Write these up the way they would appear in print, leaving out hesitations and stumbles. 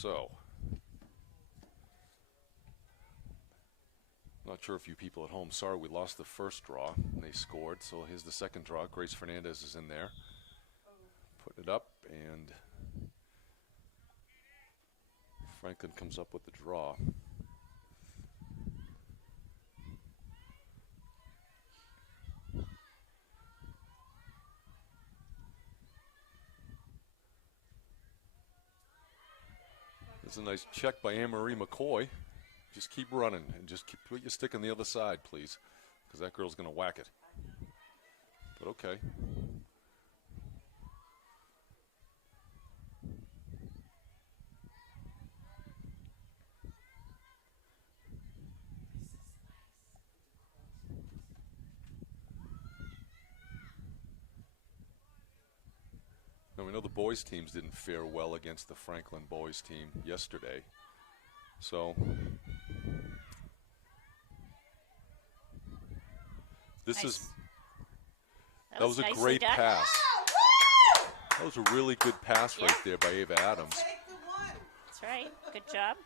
So, not sure if you people at home, sorry we lost the first draw and they scored. So here's the second draw. Grace Fernandez is in there. Putting it up, and Franklin comes up with the draw. It's a nice check by Anne-Marie McCoy. Just keep running and just put your stick on the other side, please, because that girl's going to whack it. But okay. Now, we know the boys' teams didn't fare well against the Franklin boys' team yesterday. So, this is, that was a great pass. That was a really good pass right there by Ava Adams. That's right. Good job.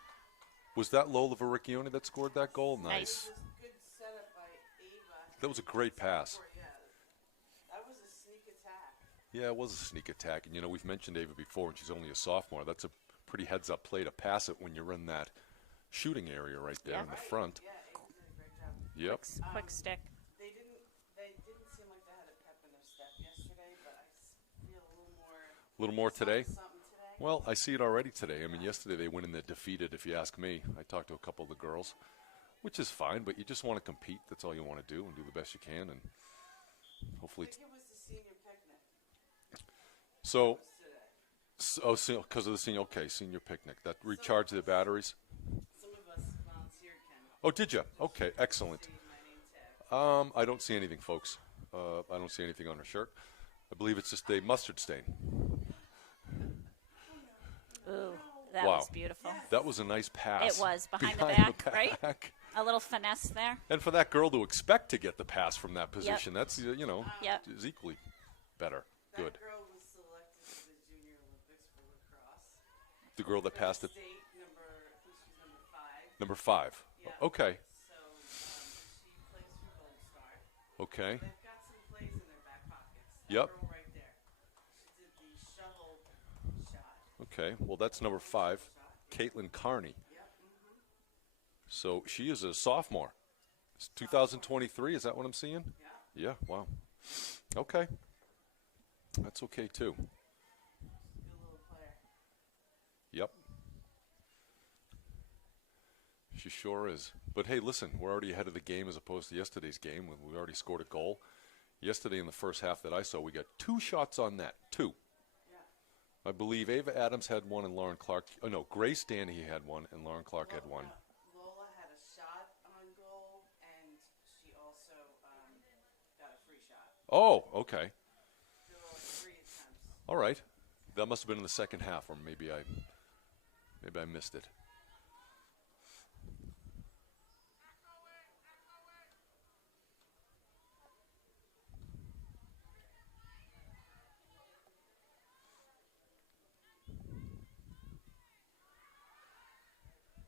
Was that Lola Varicchione that scored that goal? Nice. Good setup by Ava. That was a great pass. That was a sneak attack. Yeah, it was a sneak attack. And, you know, we've mentioned Ava before, and she's only a sophomore. That's a pretty heads-up play to pass it when you're in that shooting area right there in the front. Yeah, Ava did a great job. Yep. Quick stick. They didn't seem like they had a pep in their step yesterday, but I feel a little more today. Something today. Well, I see it already today. I mean, yesterday they went in there defeated, if you ask me. I talked to a couple of the girls, which is fine, but you just want to compete. That's all you want to do and do the best you can. And hopefully. I think it was the senior picnic. So, because of the senior, okay, senior picnic. That recharged their batteries. Some of us volunteered, Ken. Oh, did you? Okay, excellent. I don't see anything, folks. I don't see anything on her shirt. I believe it's just a mustard stain. Ooh, that Wow. was beautiful. That was a nice pass. It was behind the back, right? A little finesse there. And for that girl to expect to get the pass from that position, that's, you know, is equally better. Good. That girl was selected for the Junior Olympics for lacrosse. The girl that passed it. State number, I think she's number 5. Number 5. Yeah. Okay. So she plays for Gold Star. Okay. They've got some plays in their back pockets. That Yep. girl right there. She did the shovel shot. Okay. Well, that's number 5, Caitlin Carney. Yep. So she is a sophomore. It's 2023. Is that what I'm seeing? Yeah. Yeah. Wow. Okay. That's okay too. Good little player. Yep. She sure is. But hey, listen, we're already ahead of the game as opposed to yesterday's game. We already scored a goal. Yesterday in the first half that I saw, we got 2 shots on net. 2. Yeah. I believe Ava Adams had 1 and Lauren Clark. Oh, no, Grace Danahy had 1 and Lauren Clark had 1. Lola had a shot on goal, and she also got a free shot. Oh, okay. There were like 3 attempts. All right. That must have been in the second half, or maybe I missed it.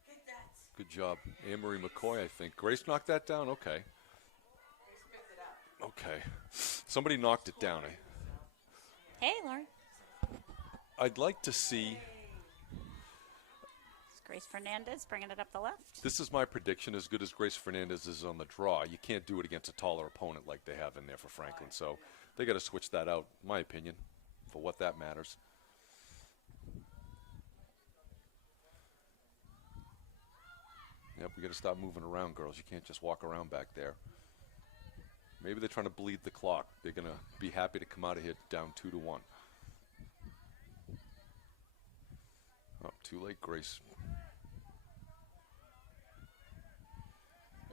Get that. Good job. Anne-Marie McCoy, I think. Grace knocked that down? Okay. Grace picked it up. Okay. Somebody knocked it down. Hey, Lauren. I'd like to see, It's Grace Fernandez bringing it up the left. this is my prediction, as good as Grace Fernandez is on the draw, you can't do it against a taller opponent like they have in there for Franklin. So they got to switch that out, in my opinion, for what that matters. Yep, we got to stop moving around, girls. You can't just walk around back there. Maybe they're trying to bleed the clock. They're going to be happy to come out of here down 2-1. Oh, too late, Grace.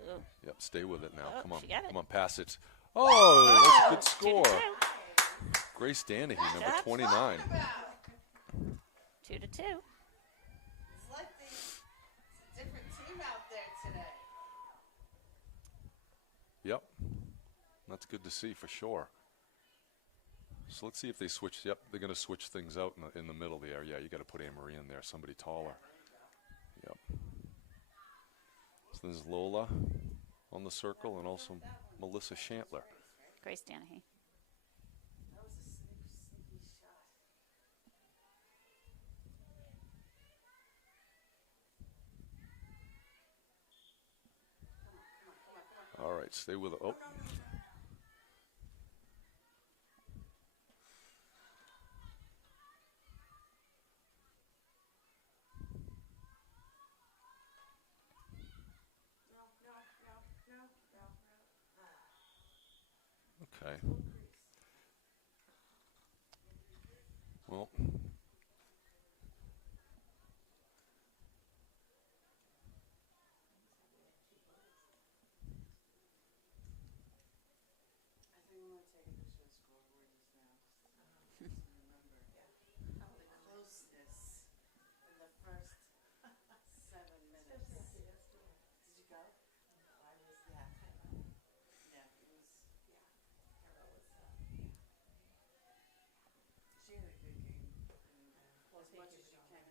Ooh. Yep, stay with it now. Oh, Come on. she got it. Come on, pass it. Oh, that's a good 2-2. score. Grace Danahy, number 29. 2-2. It's like it's a different team out there today. Yep. That's good to see for sure. So let's see if they switch. Yep, they're going to switch things out in the middle there. Yeah, you got to put Anne-Marie in there, somebody taller. Yep. So there's Lola on the circle and also Melissa Shantler. Grace Danahy. That was a sneaky shot. Come on. All right, stay with it. Oh. Okay. Well, I think I'm going to take a picture of the scoreboard just now. Just to remember the closeness in the first 7 minutes. Did you go? Yeah. Yeah, it was. She had a good game. As much as you can.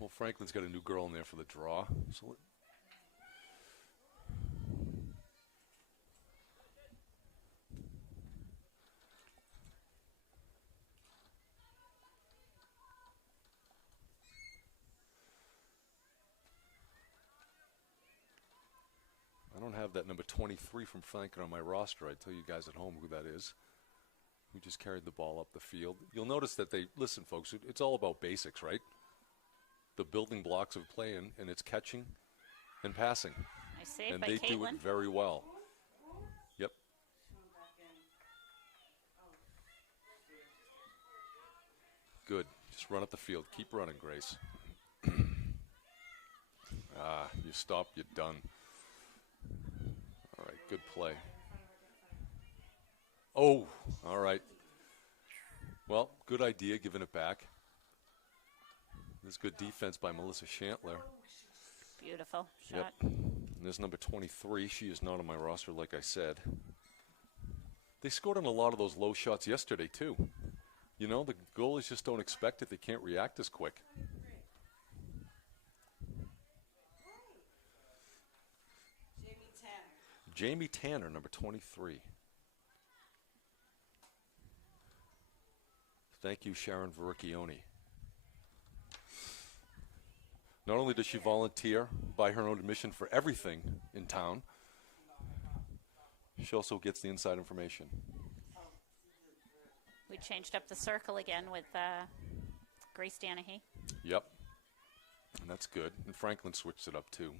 well, Franklin's got a new girl in there for the draw. So I don't have that number 23 from Franklin on my roster. I'd tell you guys at home who that is, who just carried the ball up the field. You'll notice that they, listen, folks, it's all about basics, right? The building blocks of playing, and it's catching and passing. Nice save And by they Caitlin. do it very well. Yep. Coming back in. Oh. Good. Just run up the field. Keep running, Grace. You stop, you're done. All right, good play. Oh, all right. Well, good idea, giving it back. There's good defense by Melissa Shantler. Beautiful shot. Yep. And there's number 23. She is not on my roster, like I said. They scored on a lot of those low shots yesterday, too. You know, the goalies just don't expect it. They can't react as quick. Jamie Tanner, number 23. Thank you, Sharon Vericchione. Not only does she volunteer by her own admission for everything in town, she also gets the inside information. We changed up the circle again with Grace Danahy. Yep. And that's good. And Franklin switched it up, too.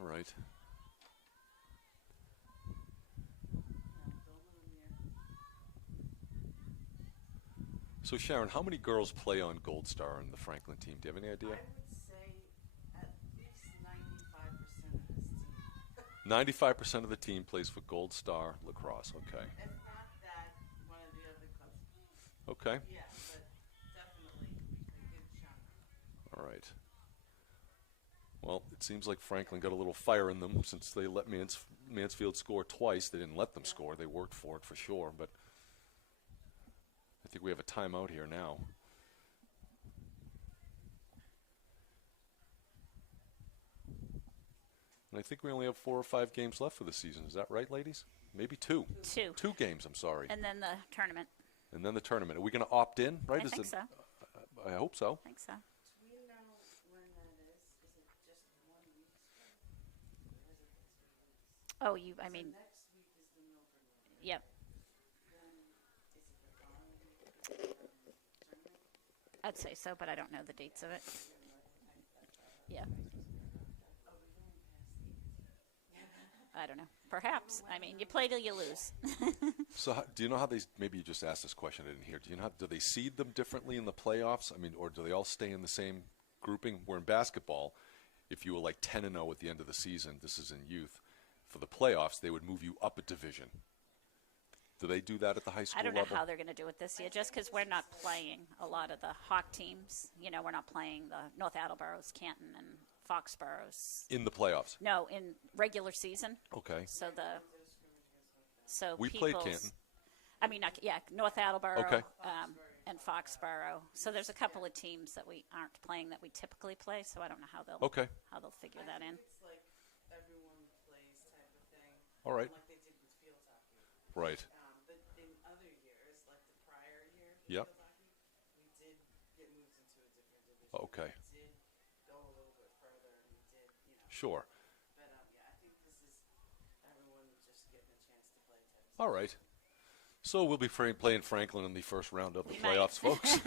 All right. So, Sharon, how many girls play on Gold Star in the Franklin team? Do you have any idea? I would say at least 95% of this team. 95% of the team plays for Gold Star Lacrosse. Okay. If not that, one of the other clubs. Okay. Yeah, but definitely a good chunk. All right. Well, it seems like Franklin got a little fire in them since they let Mansfield score twice. They didn't let them score. They worked for it for sure, but I think we have a timeout here now. And I think we only have 4 or 5 games left for the season. Is that right, ladies? Maybe 2. 2. 2 games, I'm sorry. And then the tournament. And then the tournament. Are we going to opt in, right? I think so. I hope so. I think so. Do we know when that is? Is it just 1 week? Or is it 3 weeks? Oh, I mean, Next week is the Milford one. yep. Then is it the following week is the tournament? I'd say so, but I don't know the dates of it. Yeah. I don't know. Perhaps. I mean, you play till you lose. So do you know how they, maybe you just asked this question, I didn't hear. Do you know do they seed them differently in the playoffs? I mean, or do they all stay in the same grouping? Where in basketball, if you were like 10-0 at the end of the season, this is in youth, for the playoffs, they would move you up a division. Do they do that at the high school I don't know level? how they're going to do it this year, just because we're not playing a lot of the Hawk teams. You know, we're not playing the North Attleboro's, Canton, and Foxborough's. In the playoffs. No, in regular season. Okay. So We played Peoples- Canton. I mean, North Attleboro. Okay. And Foxborough. So there's a couple of teams that we aren't playing that we typically play. So I don't know how they'll figure that in. It's like everyone plays type of thing. All right. Like they did with field hockey. Right. But in other years, like the prior year, Yep. field hockey, we did get moved into a different division. Okay. We did go a little bit further, and we did, Sure. But I think this is everyone just getting a chance to play type of All right. So we'll be playing Franklin in the first round of the We might. playoffs, folks.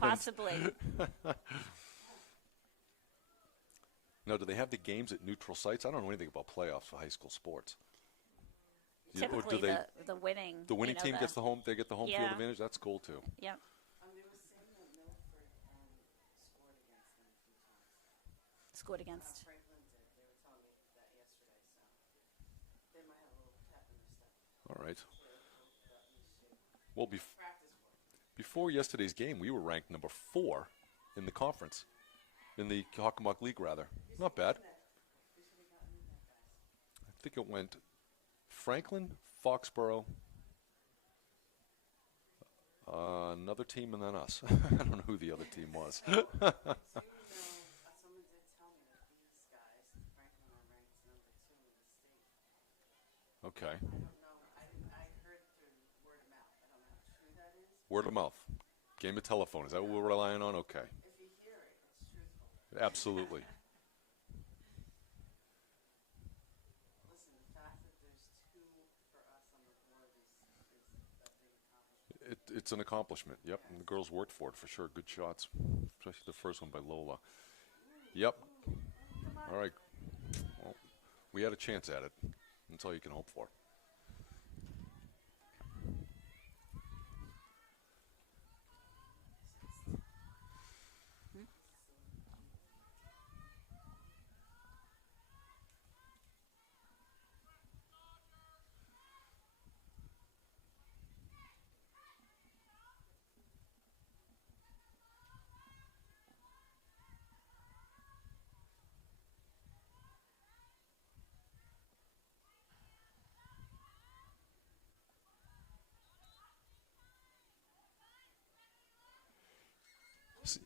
Possibly. Now, do they have the games at neutral sites? I don't know anything about playoffs for high school sports. Typically, the winning. The winning team gets the home. They get the home field Yeah. advantage. That's cool too. Yep. They were saying that Milford scored against them a few times. Scored against. Franklin did. They were telling me that yesterday, so they might have a little pep in their step. All right. So that we should Well, practice for it. before yesterday's game, we were ranked number 4 in the conference, in the Hockomock League, rather. Not bad. We should have gotten that, guys. I think it went Franklin, Foxborough, another team, and then us. I don't know who the other team was. So, someone did tell me that these guys, Franklin, are ranked number 2 in the state. Okay. I don't know. I heard through word of mouth. I don't know how true that is. Word of mouth. Game of telephone. Is that what we're relying on? Okay. If you hear it, it's truthful. Absolutely. Listen, the fact that there's 2 for us on the board is a big accomplishment. It's an accomplishment. Yep. And the girls worked for it for sure. Good shots, especially the first one by Lola. Yep. All right. Well, we had a chance at it. That's all you can hope for.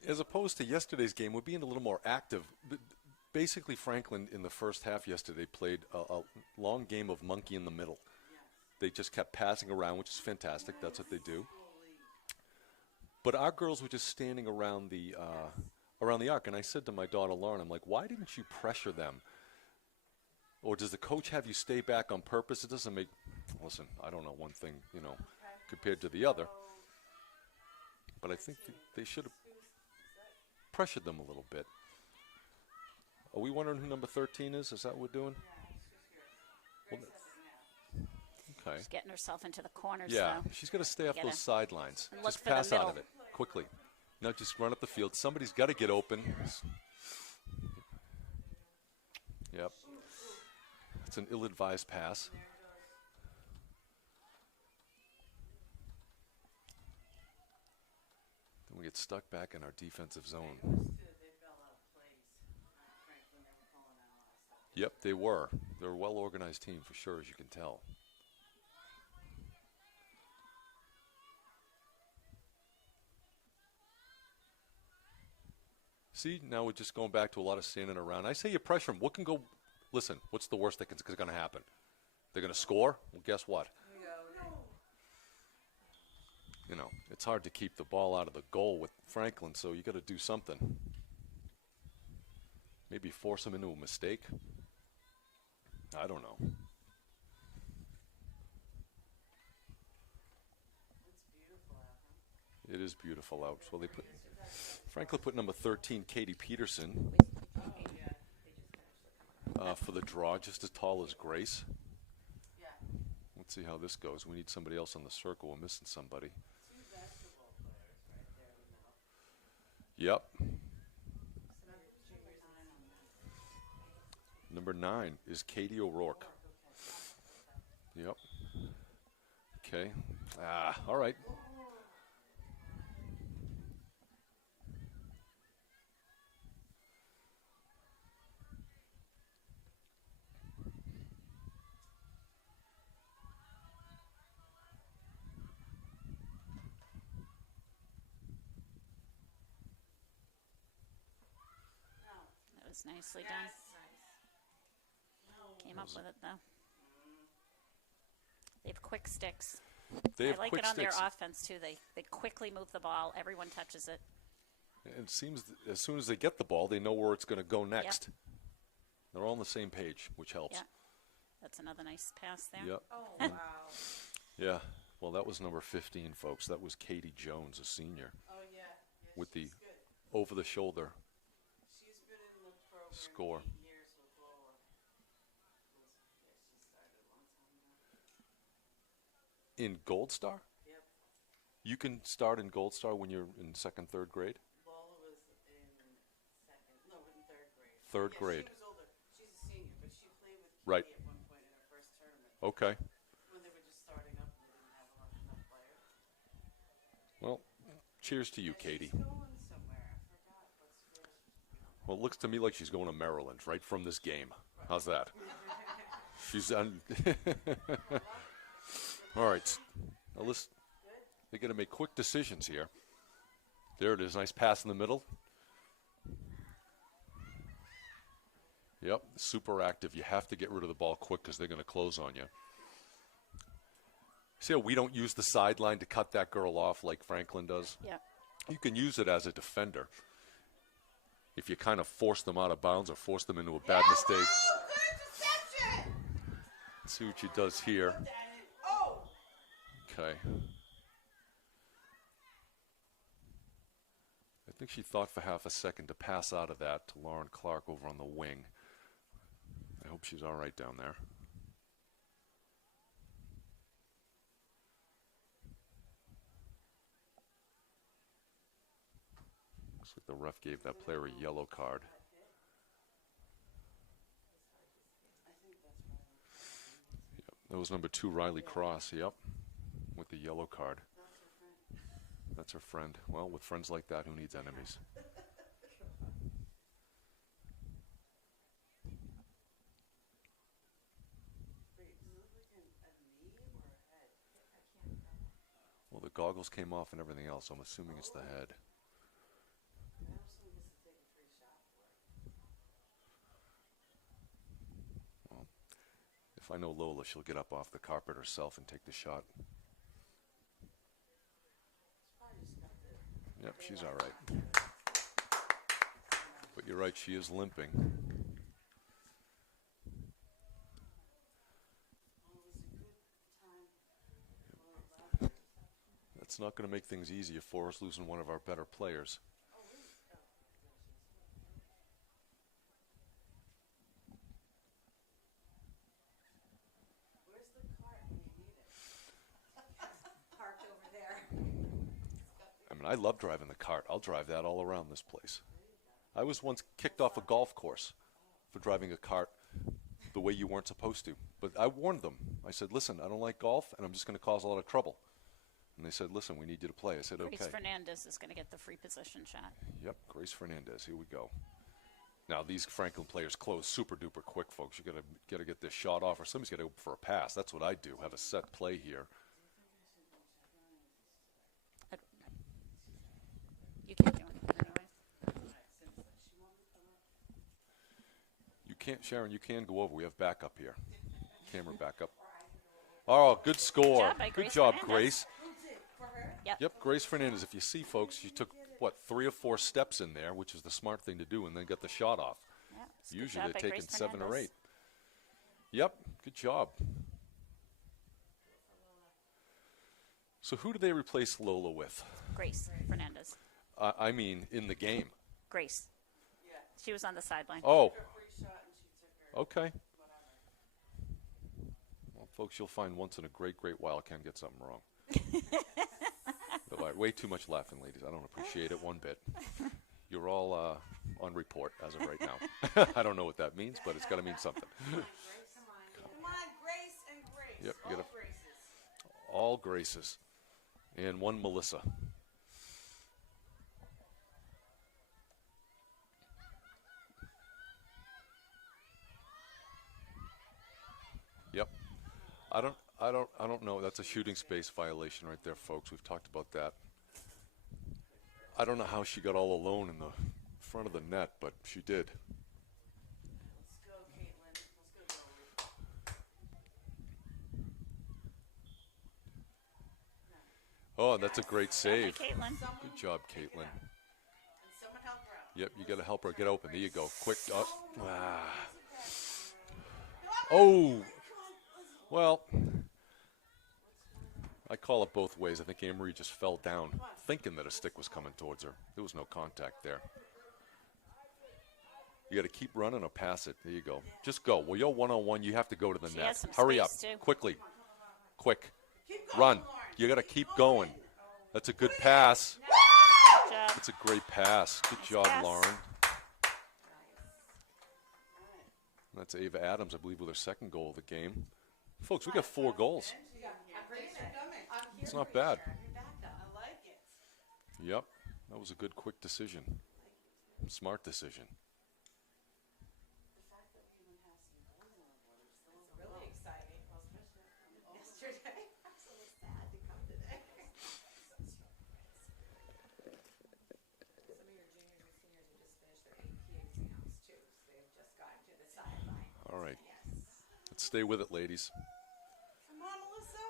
As opposed to yesterday's game, we're being a little more active. Basically, Franklin in the first half yesterday played a long game of monkey in the middle. They just kept passing around, which is fantastic. That's what they do. But our girls were just standing around the arc, and I said to my daughter Lauren, I'm like, why didn't you pressure them? Or does the coach have you stay back on purpose? It doesn't make. Listen, I don't know one thing, compared to the other. But I think they should have pressured them a little bit. Are we wondering who number 13 is? Is that what we're doing? Well, okay. She's getting herself into the corners, Yeah, though. she's got to stay off Gotta those sidelines. look Just for the pass out middle. of it quickly. Now just run up the field. Somebody's got to get open. Yep. It's an ill-advised pass. Then we get stuck back in our defensive zone. They fell out of place. Franklin, they were calling out a lot of stuff. Yep, they were. They're a well-organized team for sure, as you can tell. See, now we're just going back to a lot of standing around. I say you pressure them. What can go? Listen, what's the worst that's going to happen? They're going to score? Well, guess what? It's hard to keep the ball out of the goal with Franklin, so you got to do something. Maybe force them into a mistake. I don't know. It's beautiful out, huh? It is beautiful out. So Franklin put number 13, Katie Peterson, for the draw, just as tall as Grace. Yeah. Let's see how this goes. We need somebody else on the circle. We're missing somebody. 2 basketball players right there in the middle. Yep. So that's number 9 on that. Number 9 is Katie O'Rourke. Yep. Okay. All right. was nicely done. Came up with it, though. They have quick sticks. I like it on their offense, too. They quickly move the ball. Everyone touches it. And it seems as soon as they get the ball, they know where it's going to go next. Yep. They're all on the same page, which helps. Yeah. That's another nice pass there. Yep. Oh, wow. Yeah. Well, that was number 15, folks. That was Katie Jones, a senior. Oh, yeah. With the good. over-the-shoulder She's been in the program score. 8 years with Lola. She started a long time ago. In Gold Star? Yep. You can start in Gold Star when you're in second, third grade? Lola was in third grade. Third grade. She was older. She's a senior, but she played with Katie Right. at one point in her first tournament. Okay. When they were just starting up and they didn't have enough players. Well, cheers to you, Katie. She's going somewhere. I forgot what school. Well, it looks to me like she's going to Maryland right from this game. How's that? She's on. All right. Now they got to make quick decisions here. There it is. Nice pass in the middle. Yep, super active. You have to get rid of the ball quick because they're going to close on you. See how we don't use the sideline to cut that girl off like Franklin does? Yeah. You can use it as a defender if you kind of force them out of bounds or force them into a bad mistake. Let's see what she does here. Okay. I think she thought for half a second to pass out of that to Lauren Clark over on the wing. I hope she's all right down there. Looks like the ref gave that player a yellow card. Yep, that was number 2, Riley Cross, yep, with the yellow card. That's her friend. Well, with friends like that, who needs enemies? Well, the goggles came off and everything else. So I'm assuming it's the head. Well, if I know Lola, she'll get up off the carpet herself and take the shot. Yep, she's all right. But you're right, she is limping. That's not going to make things easier for us losing one of our better players. Where's the cart when you need it? Parked over there. I mean, I love driving the cart. I'll drive that all around this place. I was once kicked off a golf course for driving a cart the way you weren't supposed to. But I warned them. I said, listen, I don't like golf, and I'm just going to cause a lot of trouble. And they said, listen, we need you to play. I said, okay. Grace Fernandez is going to get the free position shot. Yep, Grace Fernandez. Here we go. Now, these Franklin players close super duper quick, folks. You got to get this shot off, or somebody's got to go for a pass. That's what I do. Have a set play here. You can't do anything anyways. You can't, Sharon. You can go over. We have backup here. Camera backup. Oh, good score. Good job, Grace. Yep, Grace Fernandez. If you see, folks, she took, what, 3 or 4 steps in there, which is the smart thing to do, and then get the shot off. Yeah, usually they're taking Grace 7 or Fernandez. 8. Yep, good job. So who do they replace Lola with? Grace Fernandez. I mean, in the game. Grace. Yeah. She was on the sideline. Oh, Her free shot and she took her okay. whatever. Well, folks, you'll find once in a great while I can get something wrong. But, way too much laughing, ladies. I don't appreciate it one bit. You're all on report as of right now. I don't know what that means, but it's got to mean something. Come on, Grace and Grace. Yep, you All gotta- Graces. All Graces. And one Melissa. Yep. I don't know. That's a shooting space violation right there, folks. We've talked about that. I don't know how she got all alone in the front of the net, but she did. Oh, that's a great save. Caitlin. Good job, Caitlin. And someone help her out. Yep, you got to help her get open. There you go. Quick. Oh. Well, I call it both ways. I think Anne-Marie just fell down thinking that a stick was coming towards her. There was no contact there. You got to keep running or pass it. There you go. Just go. Well, you're one-on-one. You have to go to the She net. has some Hurry up. space, too. Quickly. Quick. Run. You got to keep going. That's a good pass. Good job. That's a great pass. Good job, pass. Lauren. That's Ava Adams, I believe, with her second goal of the game. Folks, we got 4 goals. It's not bad. I like it. Yep. That was a good, quick decision. Smart decision. The fact that we even have some goals on the board is still really exciting. Well, especially from yesterday. I'm so sad to come today. Some of your juniors and seniors have just finished their AP exams too, so they've just gotten to the sideline. All right. Let's stay with it, ladies. Come on, Melissa.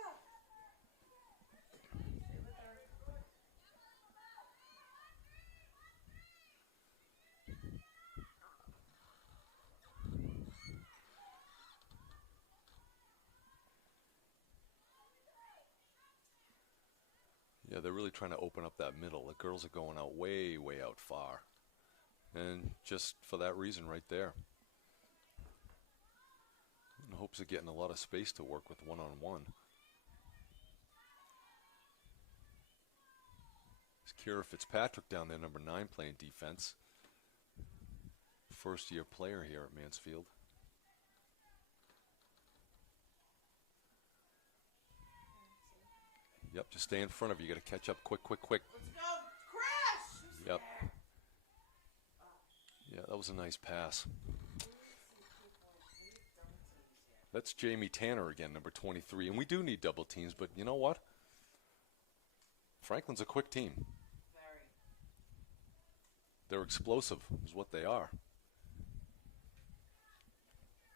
Yeah, they're really trying to open up that middle. The girls are going out way, way out far. And just for that reason right there. In hopes of getting a lot of space to work with one-on-one. It's Kira Fitzpatrick down there, number 9, playing defense. First-year player here at Mansfield. Yep, just stay in front of you. You got to catch up quick, quick, quick. Let's go. Crash. Who's Yep. there? Yeah, that was a nice pass. That's Jamie Tanner again, number 23. And we do need double teams, but you know what? Franklin's a quick team. Very. They're explosive, is what they are.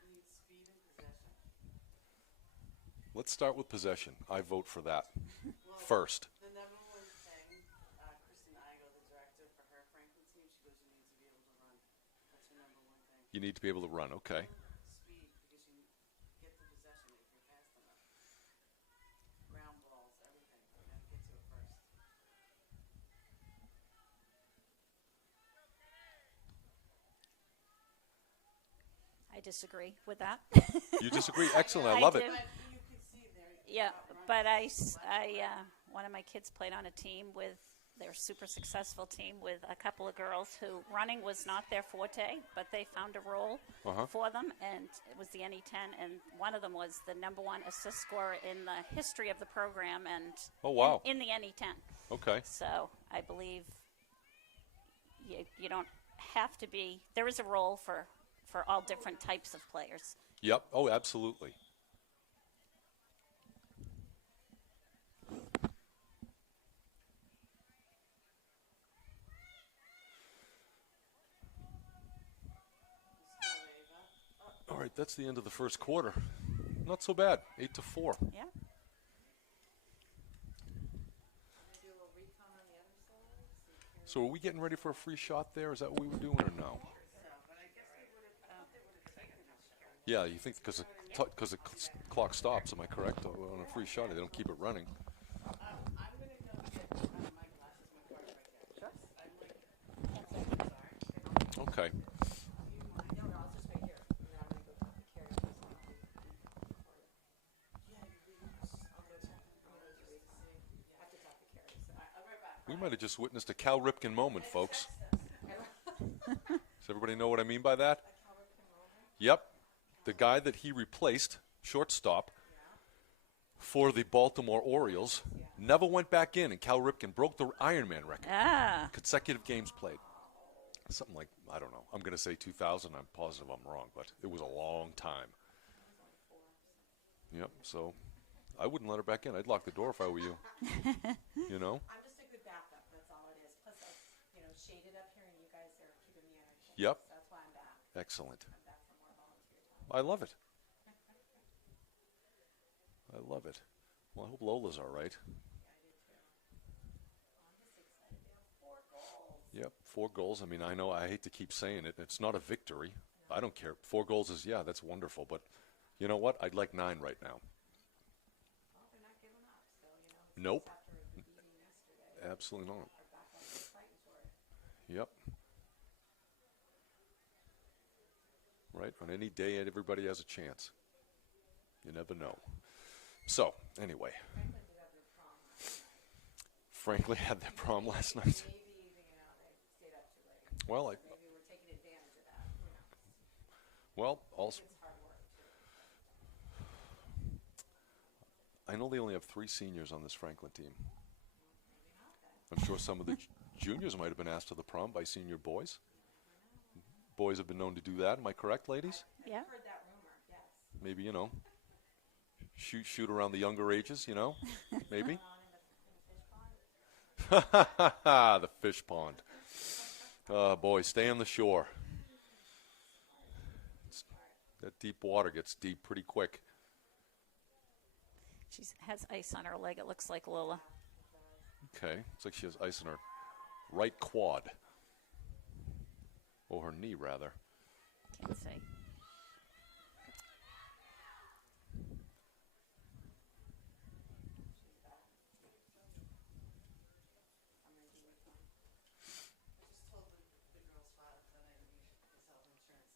We need speed and possession. Let's start with possession. I vote for that Well, first. the number one thing, Kristen Igo, the director for her Franklin team, she goes, you need to be able to run. That's her number one thing. You need to be able to run, okay. Speed, because you get the possession if you're fast enough. Ground balls, everything. You got to get to it first. I disagree with that. You disagree? Excellent. I love it. do. But you could see there. Yeah, but one of my kids played on a team with their super successful team with a couple of girls who running was not their forte, but they found a role for them, and it was the NE10, and one of them was the number 1 assist scorer in the history of the program, and Oh, wow. in the NE10. Okay. So I believe you don't have to be. There is a role for all different types of players. Yep. Oh, absolutely. All right, that's the end of the first quarter. Not so bad. 8-4. Yeah. So are we getting ready for a free shot there? Is that what we were doing or no? Yeah, you think because the clock stops, am I correct? On a free shot, they don't keep it running. I'm going to go get my glasses, my card right there. Okay. No, I'll just wait here. And then I'm gonna go talk to Carrie. I'll go talk to Carrie. So I'll be right back. We might have just witnessed a Cal Ripken moment, folks. Does everybody know what I mean by that? Yep. The guy that he replaced, shortstop, for the Baltimore Orioles, never went back in, and Cal Ripken broke the Ironman record. Ah. Consecutive games played. Something like, I don't know. I'm going to say 2000. I'm positive I'm wrong, but it was a long time. Yep, so I wouldn't let her back in. I'd lock the door if I were you. You know? I'm just a good backup. That's all it is. Plus, I shaded up here, and you guys are keeping me entertained. Yep. So that's why I'm back. Excellent. I'm back for more volunteer time. I love it. I love it. Well, I hope Lola's all right. Yep, 4 goals. I mean, I know I hate to keep saying it. It's not a victory. I don't care. 4 goals is, yeah, that's wonderful. But you know what? I'd like 9 right now. Well, they're not giving up, so, Nope. after the beating yesterday, Absolutely not. are back on the fighting for it. Yep. Right? On any day, everybody has a chance. You never know. So, anyway. Franklin did have their prom last night. Franklin had their prom last night. Maybe, they stayed up too late. Well, Maybe we're taking advantage of that. Who knows? also, It's hard work, too. I know they only have 3 seniors on this Franklin team. Maybe not then. I'm sure some of the juniors might have been asked to the prom by senior boys. Boys have been known to do that. Am I correct, ladies? Yeah. I've heard that rumor, yes. Maybe, shoot around the younger ages, maybe. In the fish pond? The fish pond. Boy, stay on the shore. That deep water gets deep pretty quick. She has ice on her leg. It looks like Lola. Okay, looks like she has ice on her right quad. Or her knee, rather. Can't see. I just told the girl's father tonight that he should sell insurance.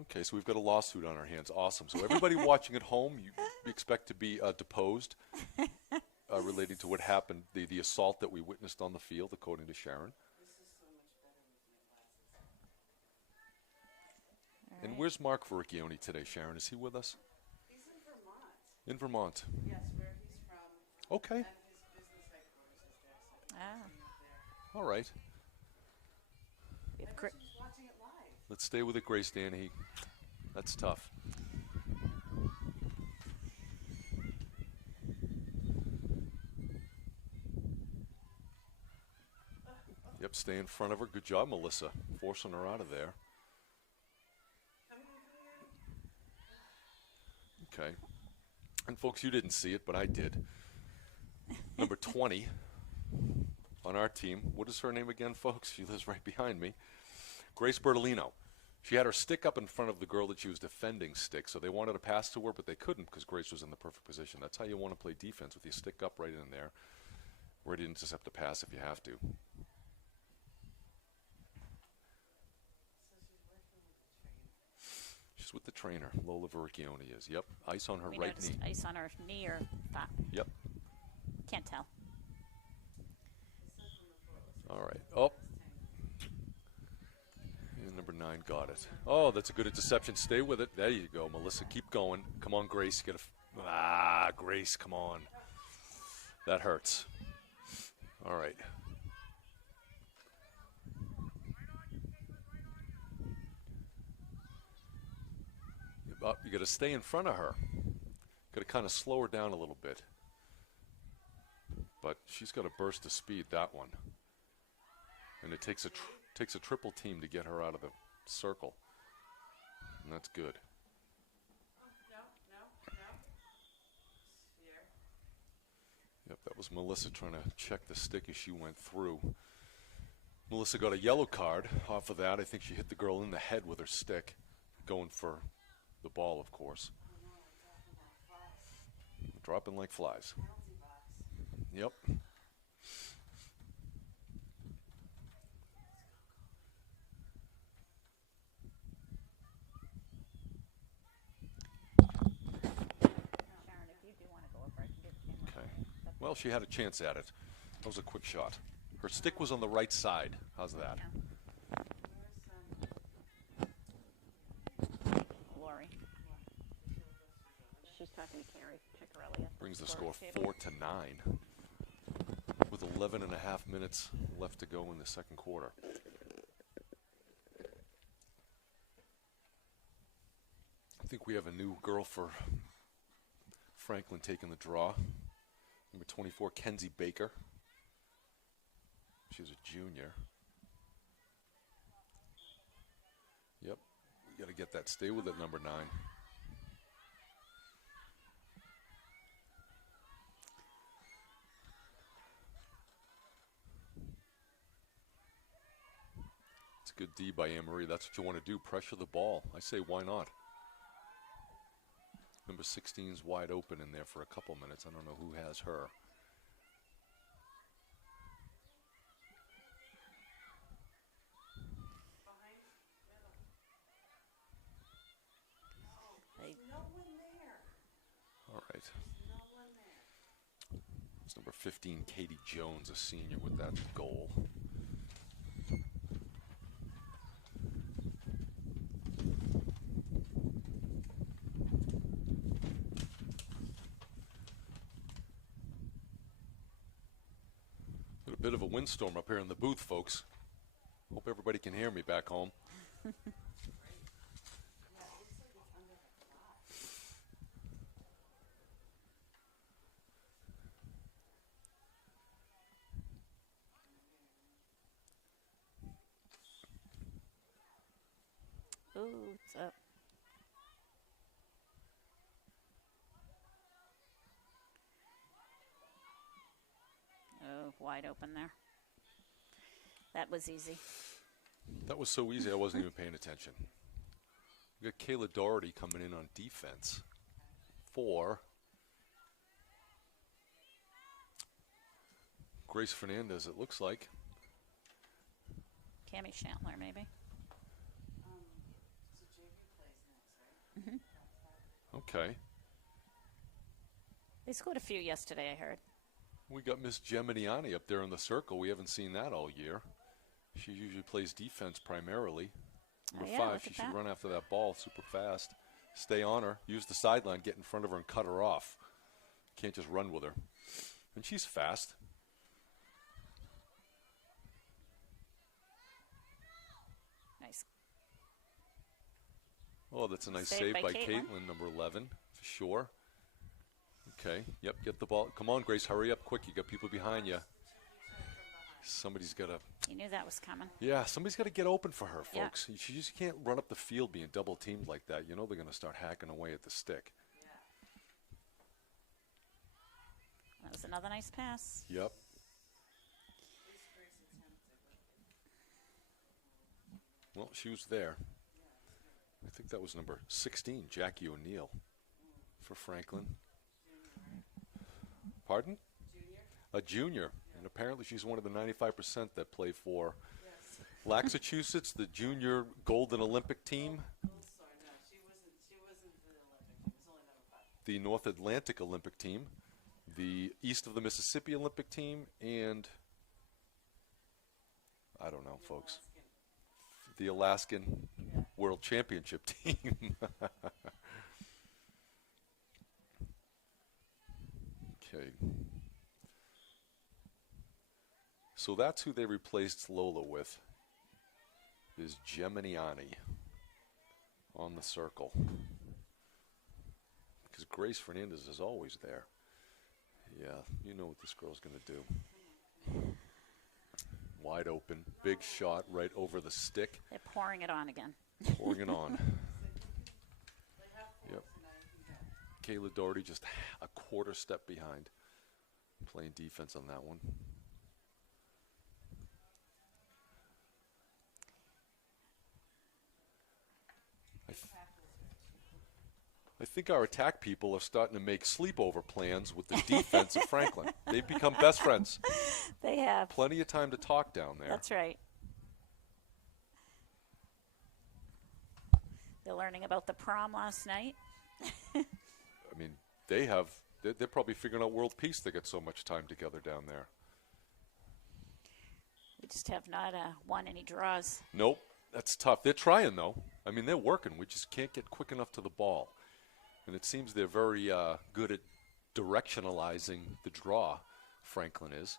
Okay, so we've got a lawsuit on our hands. Awesome. So everybody watching at home, you expect to be deposed relating to what happened, the assault that we witnessed on the field, according to Sharon. This is so much better with my glasses. And where's Mark Vericchione today, Sharon? Is he with us? He's in Vermont. In Vermont. Yes, where he's from. Okay. And his business headquarters is there. So Ah. he's up there. All right. We I have bet you he's watching it live. Let's stay with it, Grace Danny. That's tough. Yep, stay in front of her. Good job, Melissa, forcing her out of there. Come on, come here. Okay. And folks, you didn't see it, but I did. Number 20 on our team. What is her name again, folks? She lives right behind me. Grace Bertolino. She had her stick up in front of the girl that she was defending stick, so they wanted to pass to her, but they couldn't because Grace was in the perfect position. That's how you want to play defense, with your stick up right in there, ready to intercept the pass if you have to. So she's working with the trainer. She's with the trainer. Lola Vericchione is. Yep. Ice on her we right noticed knee. ice on her knee or thigh. Yep. Can't tell. All right. Oh. And number 9 got it. Oh, that's a good interception. Stay with it. There you go, Melissa. Keep going. Come on, Grace. Get a. Grace, come on. That hurts. All right. You got to stay in front of her. Got to kind of slow her down a little bit. But she's got a burst of speed, that one. And it takes a triple team to get her out of the circle. And that's good. No. Sphere. Yep, that was Melissa trying to check the stick as she went through. Melissa got a yellow card off of that. I think she hit the girl in the head with her stick, going for the ball, of course. Dropping like flies. Penalty box. Yep. Sharon, if you do want to go over, I can give the camera. Okay. Well, she had a chance at it. That was a quick shot. Her stick was on the right side. How's that? Yeah. Lori. She's talking to Carrie Ciccarelli. at Brings the score score table. 4-9 with 11 and a half minutes left to go in the second quarter. I think we have a new girl for Franklin taking the draw. Number 24, Kenzie Baker. She's a junior. Yep, we got to get that. Stay with it, number 9. good D by Anne-Marie. That's what you want to do, pressure the ball. I say, why not? Number 16's wide open in there for a couple minutes. I don't know who has her. No one there. All right. No one there. It's number 15, Katie Jones, a senior, with that goal. Got a bit of a windstorm up here in the booth, folks. Hope everybody can hear me back home. Ooh, it's up. Oh, wide open there. That was easy. That was so easy I wasn't even paying attention. We got Kayla Doherty coming in on defense for Grace Fernandez, it looks like. Cammie Shantler, maybe. So JV plays next, right? Okay. They scored a few yesterday, I heard. We got Miss Geminiani up there in the circle. We haven't seen that all year. She usually plays defense primarily. Number yeah, 5, look she at should that. run after that ball super fast. Stay on her. Use the sideline, get in front of her, and cut her off. Can't just run with her. And she's fast. Nice. Oh, that's a nice Saved save by by Caitlin. Caitlin, number 11, for sure. Okay, yep, get the ball. Come on, Grace, hurry up quick. You got people behind you. Somebody's got to, You knew that was coming. yeah, somebody's got to get open for her, Yeah. folks. She just can't run up the field being double teamed like that. You know they're going to start hacking away at the stick. That was another nice pass. Yep. Well, she was there. I think that was number 16, Jackie O'Neill, for Franklin. Pardon? A junior. And apparently she's one of the 95% that play for Massachusetts, the junior Golden Olympic team, Oh, sorry, no, she wasn't the Olympic team. It was only number 5. the North Atlantic Olympic team, the East of the Mississippi Olympic team, and I don't know, folks, the Alaskan World Championship team. Okay. So that's who they replaced Lola with, is Geminiani on the circle. Because Grace Fernandez is always there. Yeah, you know what this girl's going to do. Wide open, big shot right over the stick, They're pouring it on again. pouring it on. Yep. Kayla Doherty just a quarter step behind, playing defense on that one. I think our attack people are starting to make sleepover plans with the defense of Franklin. They've become best friends. They have. Plenty of time to talk down there. That's right. They're learning about the prom last night. I mean, they're probably figuring out world peace. They get so much time together down there. We just have not won any draws. Nope, that's tough. They're trying, though. I mean, they're working. We just can't get quick enough to the ball. And it seems they're very good at directionalizing the draw, Franklin is.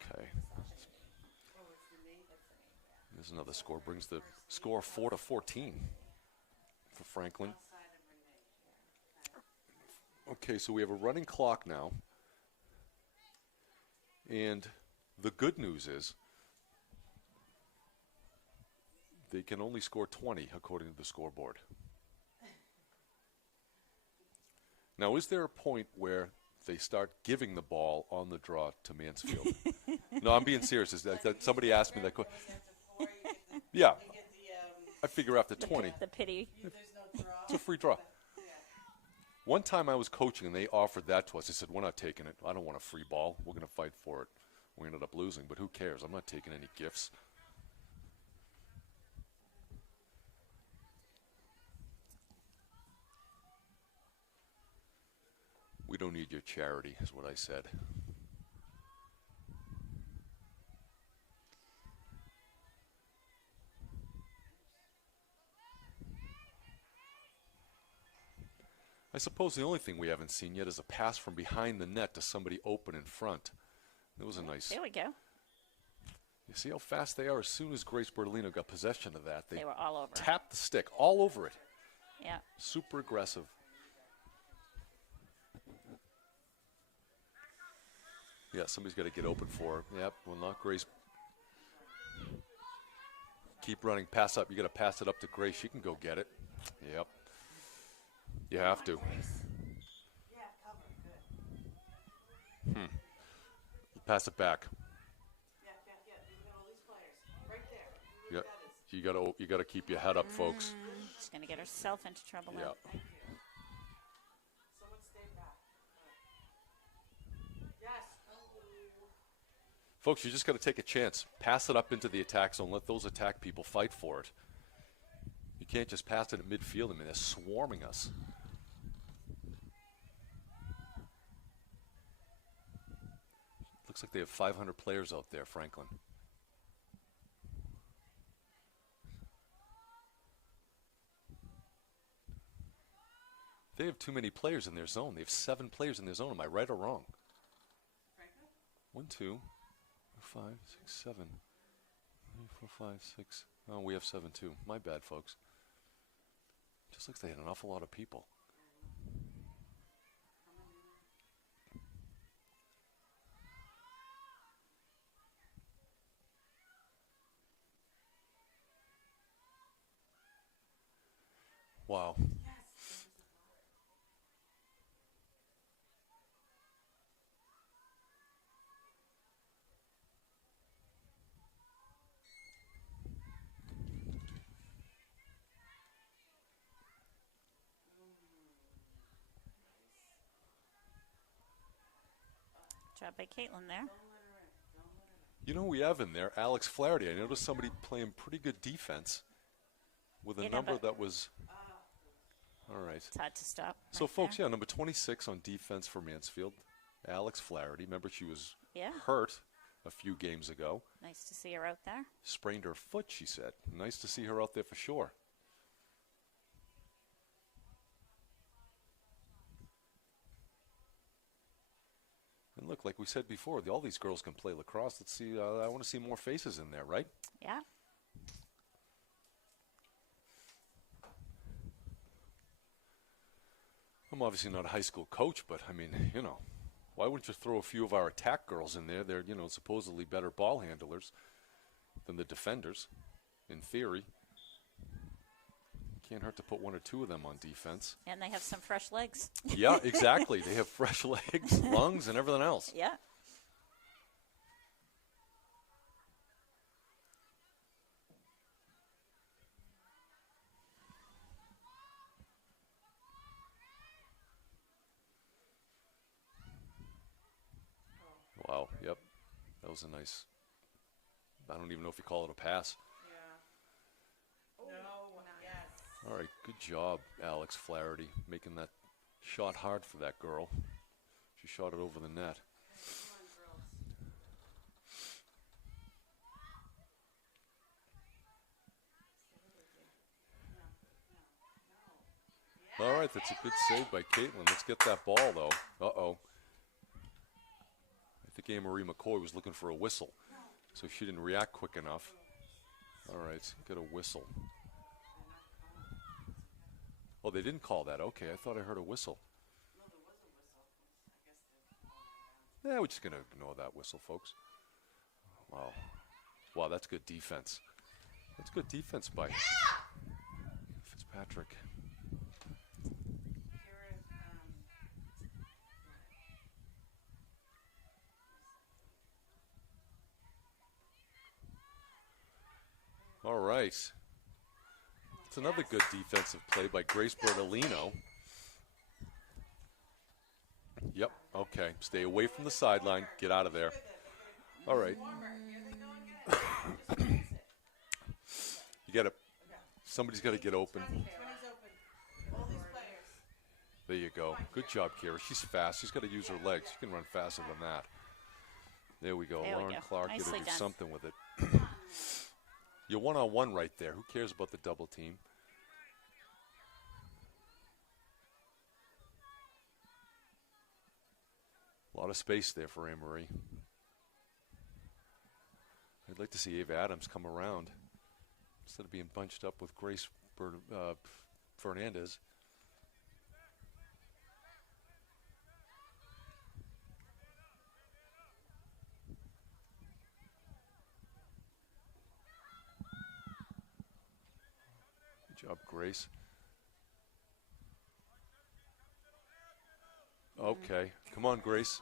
Okay. There's another score. Brings the score 4-14 for Franklin. Okay, so we have a running clock now. And the good news is they can only score 20 according to the scoreboard. Now, is there a point where they start giving the ball on the draw to Mansfield? No, I'm being serious. Somebody asked me that question. Yeah. I figure after 20. The pity. It's a free draw. One time I was coaching, and they offered that to us. They said, we're not taking it. I don't want a free ball. We're going to fight for it. We ended up losing, but who cares? I'm not taking any gifts. We don't need your charity, is what I said. I suppose the only thing we haven't seen yet is a pass from behind the net to somebody open in front. That was a nice... There we go. You see how fast they are? As soon as Grace Bertolino got possession of that, they were all over. Tapped the stick all over it. Yeah. Super aggressive. Yeah, somebody's got to get open for her. Yep, well, not Grace. Keep running. Pass up. You got to pass it up to Grace. She can go get it. Yep. You have to. Pass it back. Yeah, you got to keep your head up, folks. She's going to get herself into trouble now. Yeah. Folks, you just got to take a chance. Pass it up into the attack zone. Let those attack people fight for it. You can't just pass it at midfield. I mean, they're swarming us. Looks like they have 500 players out there, Franklin. They have too many players in their zone. They have 7 players in their zone. Am I right or wrong? 1, 2, 5, 6, 7. 3, 4, 5, 6. Oh, we have 7 too. My bad, folks. Just looks like they had an awful lot of people. Wow. Job by Caitlin there. You know who we have in there? Alex Flaherty. I noticed somebody playing pretty good defense with a number that was... All right. It's hard to stop. So, folks, yeah, number 26 on defense for Mansfield, Alex Flaherty. Remember, she was hurt a few games ago. Nice to see her out there. Sprained her foot, she said. Nice to see her out there for sure. And look, like we said before, all these girls can play lacrosse. Let's see. I want to see more faces in there, right? Yeah. I'm obviously not a high school coach, but I mean, you know, why wouldn't you throw a few of our attack girls in there? They're, you know, supposedly better ball handlers than the defenders, in theory. Can't hurt to put 1 or 2 of them on defense. And they have some fresh legs. Yeah, exactly. They have fresh legs, lungs, and everything else. Yeah. Wow, yep. That was a nice, I don't even know if you call it a pass. All right, good job, Alex Flaherty, making that shot hard for that girl. She shot it over the net. All right, that's a good save by Caitlin. Let's get that ball, though. Uh-oh. I think Anne-Marie McCoy was looking for a whistle, so she didn't react quick enough. All right, get a whistle. Oh, they didn't call that. Okay, I thought I heard a whistle. Yeah, we're just going to ignore that whistle, folks. Wow. Wow, that's good defense. That's good defense by Fitzpatrick. All right. It's another good defensive play by Grace Bertolino. Yep, okay. Stay away from the sideline. Get out of there. All right. You got to, somebody's got to get open. There you go. Good job, Kira. She's fast. She's got to use her legs. She can run faster than that. There we go. There we Lauren go. Clark got Nicely to do done. something with it. You're one-on-one right there. Who cares about the double team? A lot of space there for Anne-Marie. I'd like to see Ava Adams come around instead of being bunched up with Grace Fernandez. Good job, Grace. Okay, come on, Grace.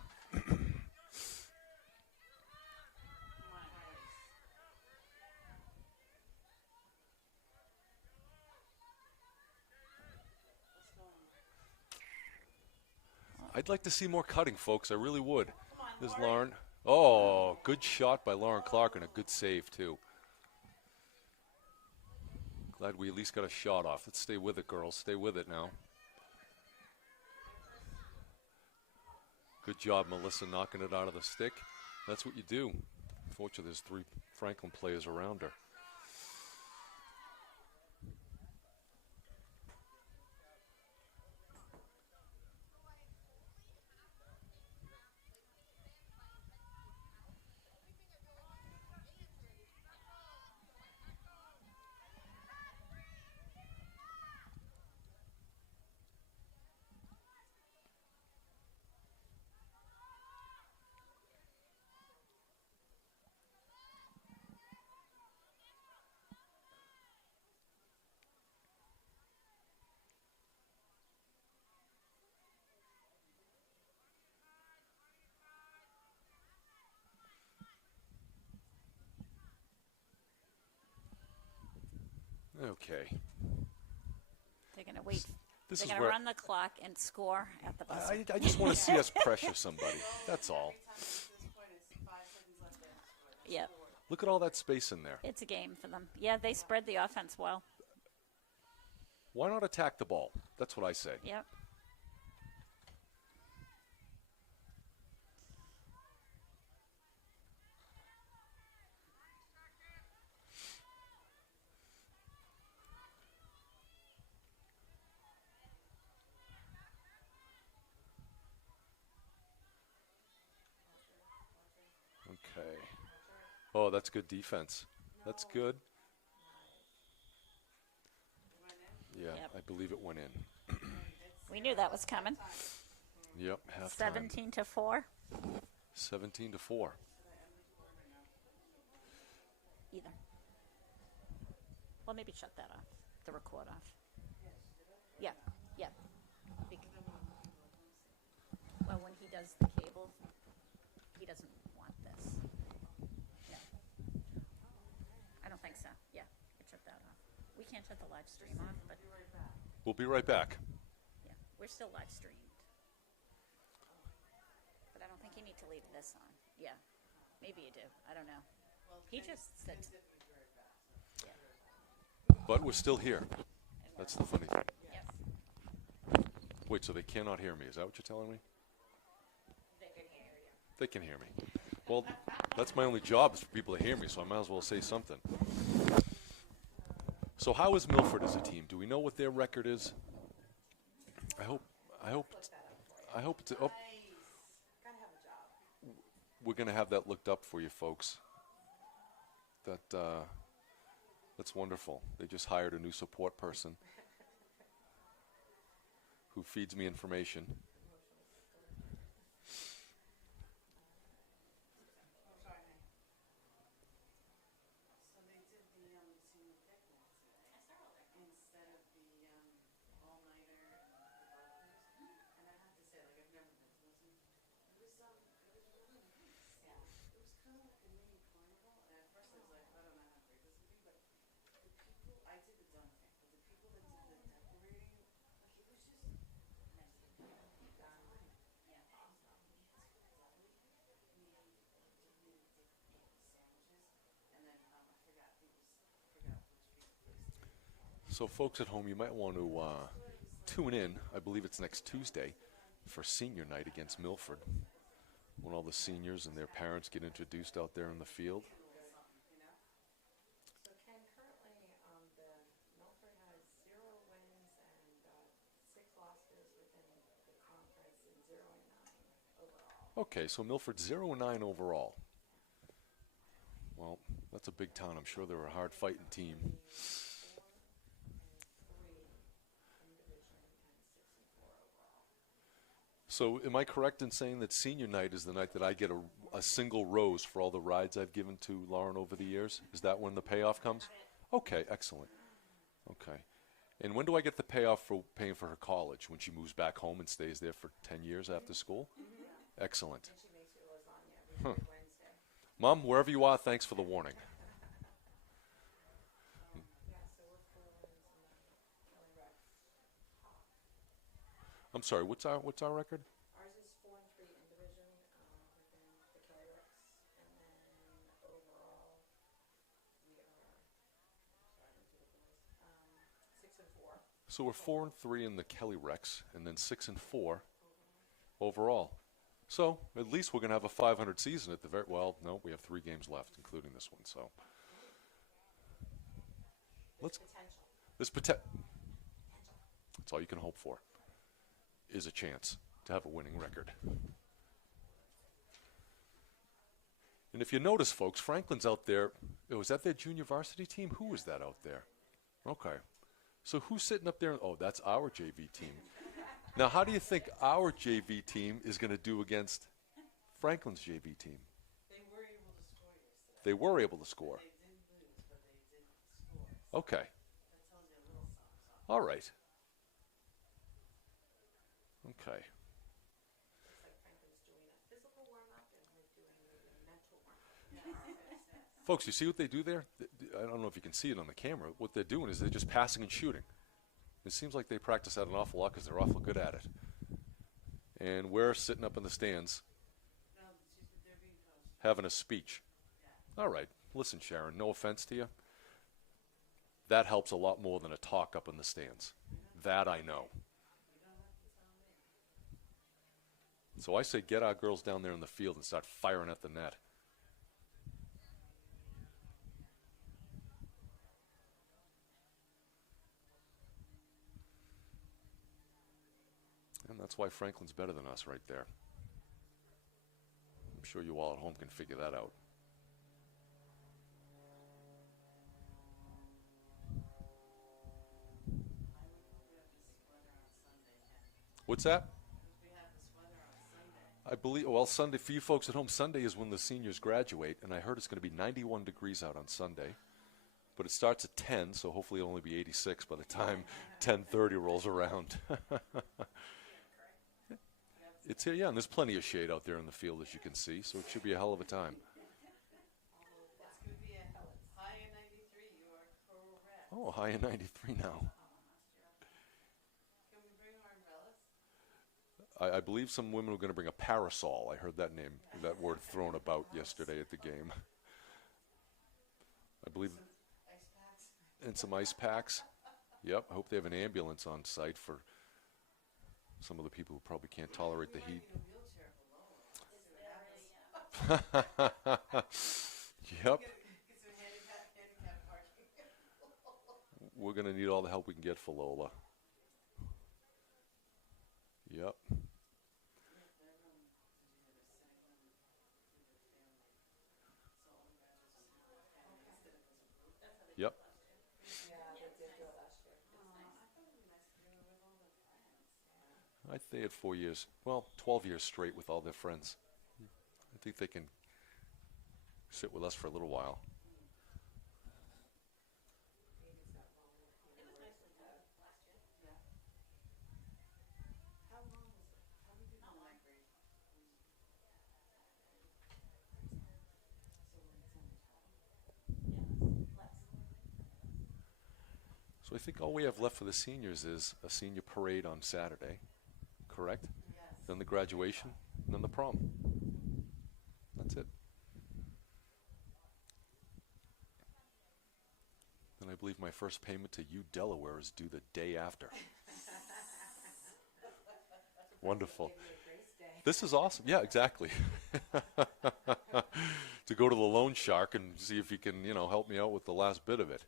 I'd like to see more cutting, folks. I really would. There's Lauren. Oh, good shot by Lauren Clark and a good save, too. Glad we at least got a shot off. Let's stay with it, girls. Stay with it now. Good job, Melissa, knocking it out of the stick. That's what you do. Fortunately, there's 3 Franklin players around her. Okay. They're going to wait. This They're is going to where run the clock and score at the buzzer. I just want to see us pressure somebody. That's all. Yep. Look at all that space in there. It's a game for them. Yeah, they spread the offense well. Why not attack the ball? That's what I say. Yep. Okay. Oh, that's good defense. That's good. Yeah, Yep. I believe it went in. We knew that was coming. Yep, halftime. 17-4. 17-4. Either. Well, maybe shut that off. The record off. Yeah. Yeah. Well, when he does the cable, he doesn't want this. Yeah. I don't think so. Yeah. It shut that off. We can't shut the live stream off, but We'll be right back. yeah, we're still live streamed. But I don't think you need to leave this on. Yeah. Maybe you do. I don't know. He just said. Yeah. But we're still here. That's the funny thing. Yes. Wait, so they cannot hear me. Is that what you're telling me? They can hear me. Well, that's my only job is for people to hear me, so I might as well say something. So how is Milford as a team? Do we know what their record is? I hope it's, oh, we're going to have that looked up for you folks. That's wonderful. They just hired a new support person who feeds me information. So they did the senior picnic today instead of the all-nighter and the golfers. And I have to say, like, I've never been to those. It was really nice. Yeah. It was kind of like a mini carnival. And at first I was like, I don't know how great this would be, but So, folks at home, you might want to tune in. I believe it's next Tuesday for senior night against Milford, when all the seniors and their parents get introduced out there in the field. So Ken, currently, the Milford has 0 wins and 6 losses within the conference and 0-9 overall. Okay, so Milford 0-9 overall. Well, that's a big town. I'm sure they're a hard-fighting team. 4-3 in division and 6-4 overall. So am I correct in saying that senior night is the night that I get a single rose for all the rides I've given to Lauren over the years? Is that when the payoff comes? Okay, excellent. Okay. And when do I get the payoff for paying for her college? When she moves back home and stays there for 10 years after school? Excellent. And she makes you lasagna every Wednesday. Mom, wherever you are, thanks for the warning. Yeah, so we're 4 wins and Kelly Rex. I'm sorry, what's our record? Ours is 4-3 in division within the Kelly Rex, and then overall we are, sorry, I need to get the list, 6-4. So we're 4-3 in the Kelly Rex, and then 6-4 overall. So at least we're going to have a 500 season at the very, well, no, we have 3 games left, including this one. So let's, Potential. that's all you can hope for, is a chance to have a winning record. And if you notice, folks, Franklin's out there. Was that their junior varsity team? Who was that out there? Okay. So who's sitting up there? Oh, that's our JV team. Now, how do you think our JV team is going to do against Franklin's JV team? They were able to score yesterday. They were able to score. They did lose, but they did score. Okay. That tells you a little something. All right. Okay. Looks like Franklin's doing a physical warm-up and we're doing maybe a mental warm-up. Folks, you see what they do there? I don't know if you can see it on the camera. What they're doing is they're just passing and shooting. It seems like they practice that an awful lot because they're awful good at it. And we're sitting up in the stands No, they're being coached. having a speech. All right. Listen, Sharon, no offense to you. That helps a lot more than a talk up in the stands. That I know. So I say get our girls down there in the field and start firing at the net. And that's why Franklin's better than us right there. I'm sure you all at home can figure that out. What's that? We have this weather on Sunday. I believe, well, Sunday, for you folks at home, Sunday is when the seniors graduate, and I heard it's going to be 91 degrees out on Sunday. But it starts at 10, so hopefully it'll only be 86 by the time 10:30 rolls around. It's here, yeah, and there's plenty of shade out there in the field, as you can see, so it should be a hell of a time. It's going to be a high in 93. You are correct. Oh, high in 93 now. Can we bring our umbrellas? I believe some women are going to bring a parasol. I heard that word thrown about yesterday at the game. I believe, Ice packs? and some ice packs. Yep, I hope they have an ambulance on site for some of the people who probably can't tolerate the heat. Need a wheelchair for Lola. Yep, Get some handicap parking. we're going to need all the help we can get for Lola. Yep. Yep. Yeah, they did do it last year. I think they had 4 years, well, 12 years straight with all their friends. I think they can sit with us for a little while. How long was it? How many people migrate? So I think all we have left for the seniors is a senior parade on Saturday, correct? Yes. Then the graduation, and then the prom. That's it. Then I I believe my first payment to U Delaware is due the day after. Wonderful. This is awesome. Yeah, exactly. To go to the loan shark and see if he can, help me out with the last bit of it.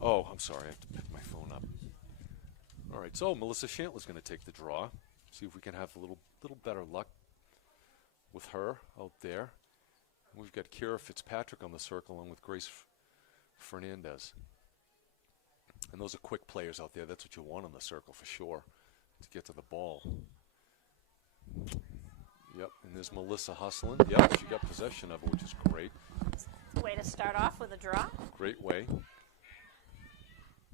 Oh, I'm sorry. I have to pick my phone up. All right, so Melissa Shantler's going to take the draw. See if we can have a little better luck with her out there. We've got Kira Fitzpatrick on the circle along with Grace Fernandez. And those are quick players out there. That's what you want on the circle for sure, to get to the ball. Yep, and there's Melissa hustling. Yep, she got possession of it, which is great. Way to start off with a draw. Great way.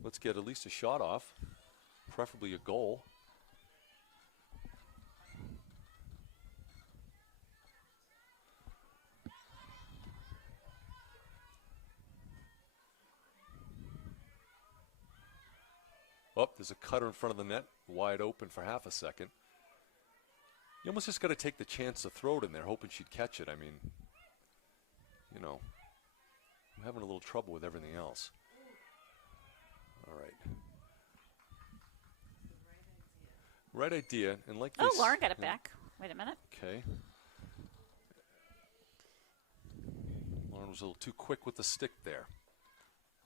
Let's get at least a shot off, preferably a goal. Oh, there's a cutter in front of the net, wide open for half a second. You almost just got to take the chance to throw it in there, hoping she'd catch it. I mean, I'm having a little trouble with everything else. All right. Right idea, and like this. Oh, Lauren got it back. Wait a minute. Okay. Lauren was a little too quick with the stick there.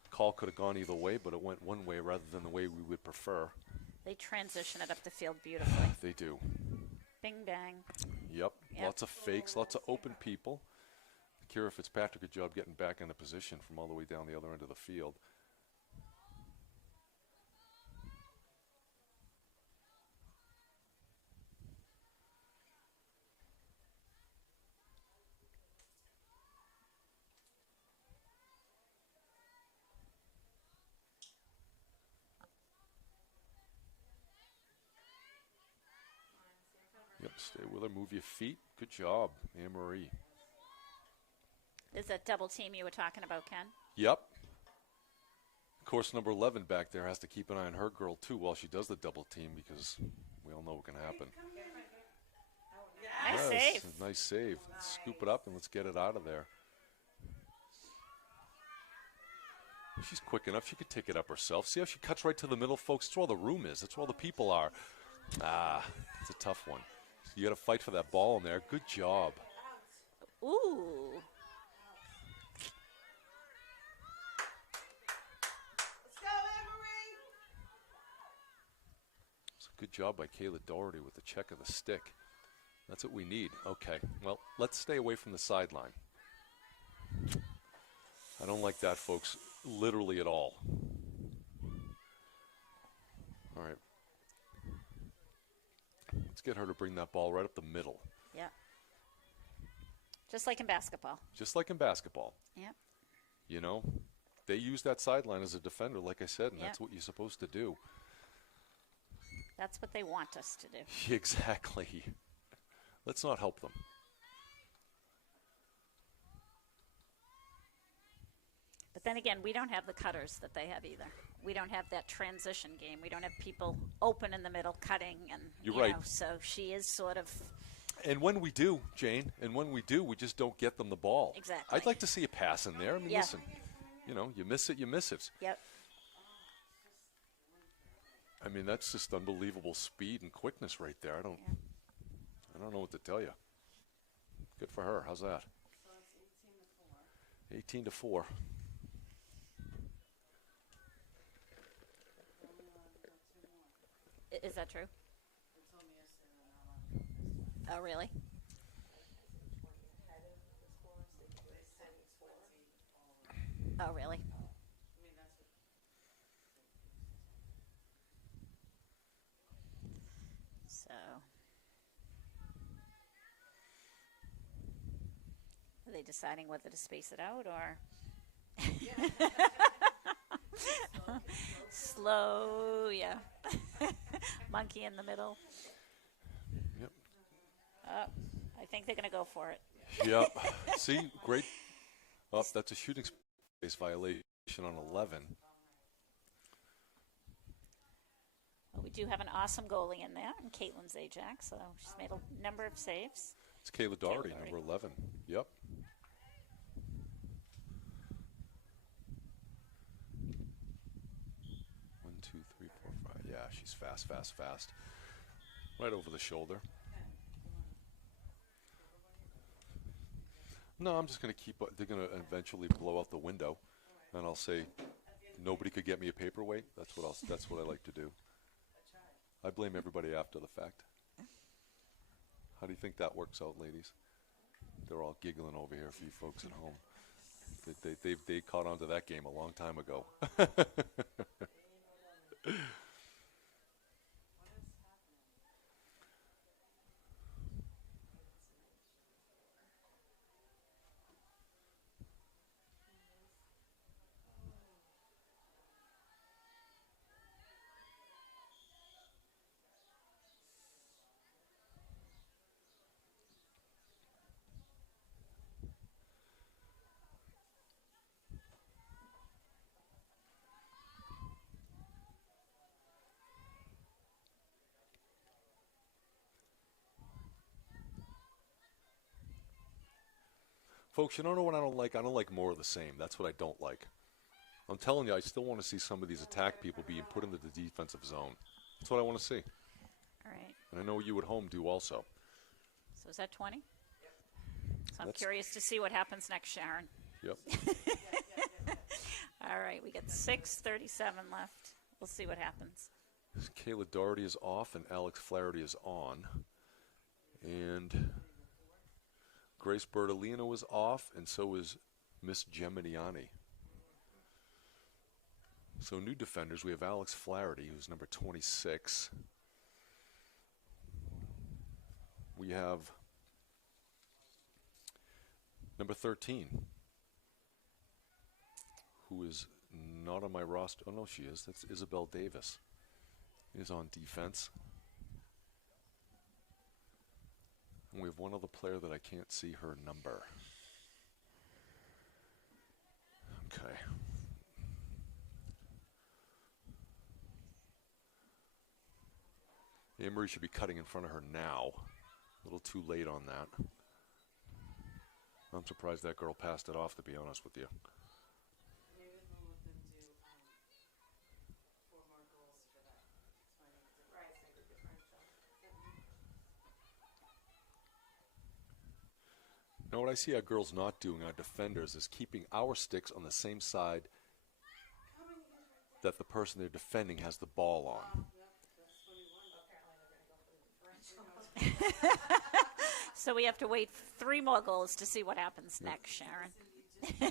Call could have gone either way, but it went one way rather than the way we would prefer. They transition it up the field beautifully. They do. Bing, bang. Yep. Lots of fakes, lots of open people. Kira Fitzpatrick, good job getting back into position from all the way down the other end of the field. Yep, stay with her, move your feet. Good job, Anne-Marie. Is that double team you were talking about, Ken? Yep. Of course, number 11 back there has to keep an eye on her girl, too, while she does the double team, because we all know what can happen. Nice Yes, save. nice save. Let's scoop it up and let's get it out of there. She's quick enough. She could take it up herself. See how she cuts right to the middle, folks? That's where all the room is. That's where all the people are. Ah, it's a tough one. You got to fight for that ball in there. Good job. Ooh. Let's go, Anne-Marie! It's a good job by Kayla Doherty with the check of the stick. That's what we need. Okay, well, let's stay away from the sideline. I don't like that, folks, literally at all. All right. Let's get her to bring that ball right up the middle. Yeah. Just like in basketball. Just like in basketball. Yep. You know, they use that sideline as a defender, like I said, and Yep. that's what you're supposed to do. That's what they want us to do. Exactly. Let's not help them. But then again, we don't have the cutters that they have either. We don't have that transition game. We don't have people open in the middle cutting, and You're you right. know, so she is sort of And when we do, Jane, we just don't get them the ball. Exactly. I'd like to see a pass in there. I mean, Yeah. listen, you miss it, you miss it. Yep. I mean, that's just unbelievable speed and quickness right there. I don't know what to tell you. Good for her. How's that? So it's 18 to 4. 18 to 4. Only allowed to go 2 more. Is that true? They told me yesterday they're not allowed to go this. Oh, really? They said 20 all around. Oh, really? I mean, that's what. they deciding whether to space it out or slow? Yeah. Monkey in the middle. Yep. I think they're going to go for it. Yep. See, great. Oh, that's a shooting space violation on 11. Well, we do have an awesome goalie in there, and Caitlin Zajac, so she's made a number of saves. It's Kayla Doherty, Doherty. number 11. Yep. One, two, three, four, five. Yeah, she's fast, fast, fast. Right over the shoulder. No, I'm just going to keep. They're going to eventually blow out the window, and I'll say, nobody could get me a paperweight. That's what I like to do. I blame everybody after the fact. How do you think that works out, ladies? They're all giggling over here for you folks at home. They caught on to that game a long time ago. Folks, you don't know what I don't like? I don't like more of the same. That's what I don't like. I'm telling you, I still want to see some of these attack people being put into the defensive zone. That's what I want to see. All right. And I know you at home do also. So is that 20? So I'm curious to see what happens next, Sharon. Yep. All right, we got 6:37 left. We'll see what happens. Kayla Doherty is off and Alex Flaherty is on. And Grace Bertolino is off, and so is Miss Geminiani. So new defenders, we have Alex Flaherty, who's number 26. We have number 13, who is not on my roster. Oh, no, she is. That's Isabel Davis. Is on defense. And we have one other player that I can't see her number. Okay. Emery should be cutting in front of her now. A little too late on that. I'm surprised that girl passed it off, to be honest with you. Maybe we'll let them do 4 more goals for that. Right, so the differential. Now, what I see our girls not doing, our defenders, is keeping our sticks on the same side that the person they're defending has the ball on. So we have to wait 3 more goals to see what happens next, Sharon. Yeah.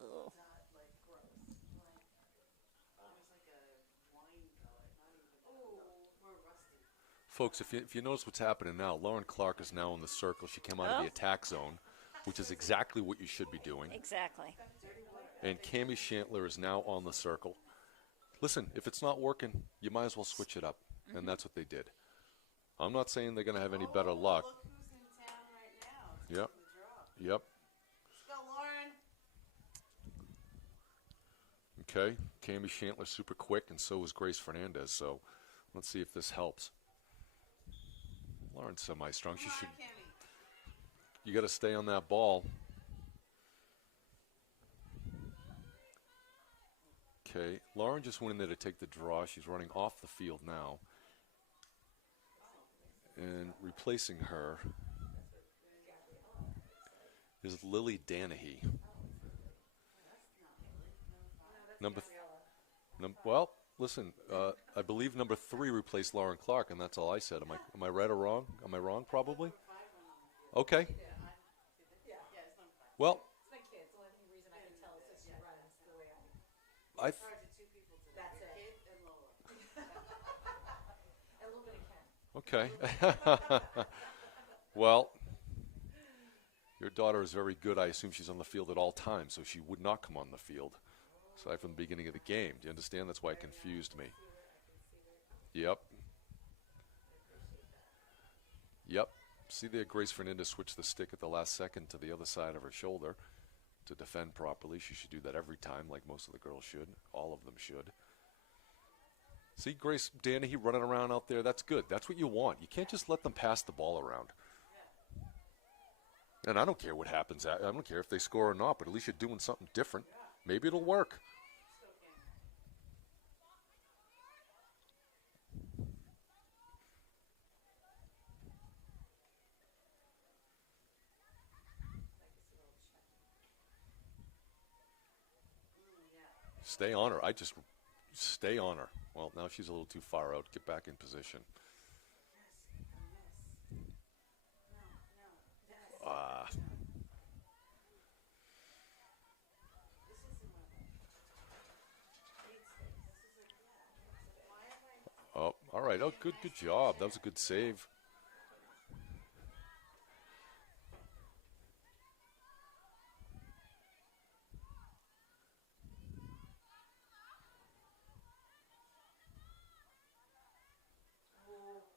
Ugh. Folks, if you notice what's happening now, Lauren Clark is now in the circle. She came out of the attack zone, which is exactly what you should be doing. Exactly. And Cammie Shantler is now on the circle. Listen, if it's not working, you might as well switch it up. And that's what they did. I'm not saying they're going to have any better luck. Look who's in town right now. Yep. The draw. Yep. Let's go, Lauren. Okay. Cammie Shantler super quick, and so is Grace Fernandez. So let's see if this helps. Lauren's semi-strong. She should. You got to stay on that ball. Okay, Lauren just went in there to take the draw. She's running off the field now. And replacing her is Lily Danahy. Well, listen, I believe number 3 replaced Lauren Clark, and that's all I said. Am I right or wrong? Am I wrong, probably? Okay. Well, It's my kids. The only reason I can tell is just she runs the way I Charge of two people today. That's the it. kid and Lola. A little bit of Ken. Okay. Well, your daughter is very good. I assume she's on the field at all times, so she would not come on the field, aside from the beginning of the game. Do you understand? That's why it confused me. Yep. Yep. See there, Grace Fernandez switched the stick at the last second to the other side of her shoulder to defend properly. She should do that every time, like most of the girls should. All of them should. See, Grace Danahy running around out there. That's good. That's what you want. You can't just let them pass the ball around. And I don't care what happens. I don't care if they score or not, but at least you're doing something different. Maybe it'll work. Stay on her. I just stay on her. Well, now she's a little too far out. Get back in position. Oh, all right. Oh, good job. That was a good save.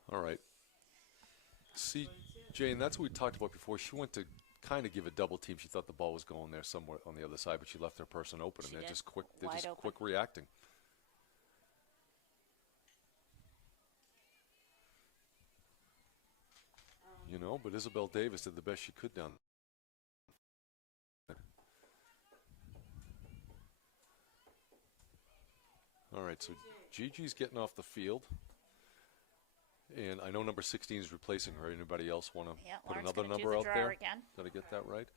All right. See, Jane, that's what we talked about before. She went to kind of give a double team. She thought the ball was going there somewhere on the other side, but she left her person open, and they're just quick. They're just quick reacting. You know, but Isabel Davis did the best she could down there. All right, so Gigi's getting off the field. And I know number 16 is replacing her. Anybody else want to put another number out there? Again. Did I get that right?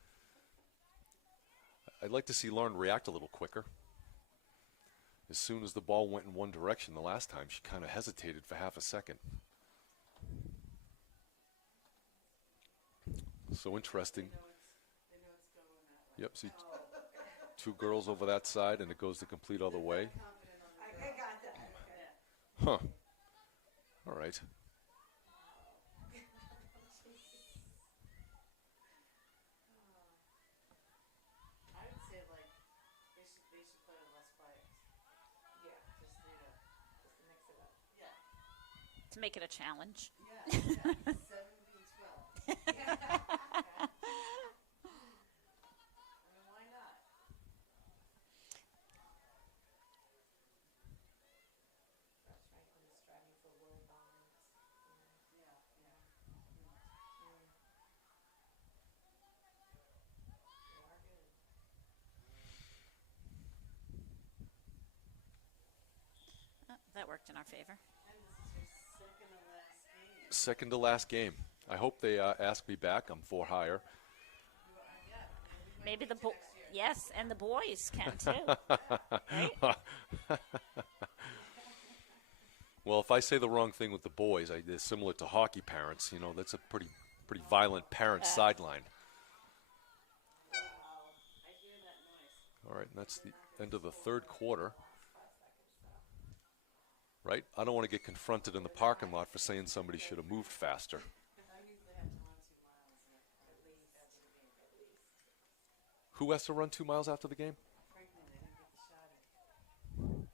I'd like to see Lauren react a little quicker. As soon as the ball went in one direction the last time, she kind of hesitated for half a second. So interesting. Yep, see two girls over that side, and it goes the complete other way. I got that. Huh. All right. I would say like they should play with less players. Yeah, Just just to mix it up. yeah. To make it a challenge. Yeah. 7v12. I mean, why not? Ross Franklin is striving for world dominance. Yeah. They are good. That worked in our favor. And this is your second to last game. Second to last game. I hope they ask me back. I'm for hire. Maybe yes, and the boys can too. Right? Well, if I say the wrong thing with the boys, it's similar to hockey parents. You know, that's a pretty violent parent sideline. I hear that noise. All right, and that's the end of the third quarter. Right? I don't want to get confronted in the parking lot for saying somebody should have moved faster. I usually have to run 2 miles at least after the game. At least. Who has to run 2 miles after the game? Frankly, they didn't get the shot in.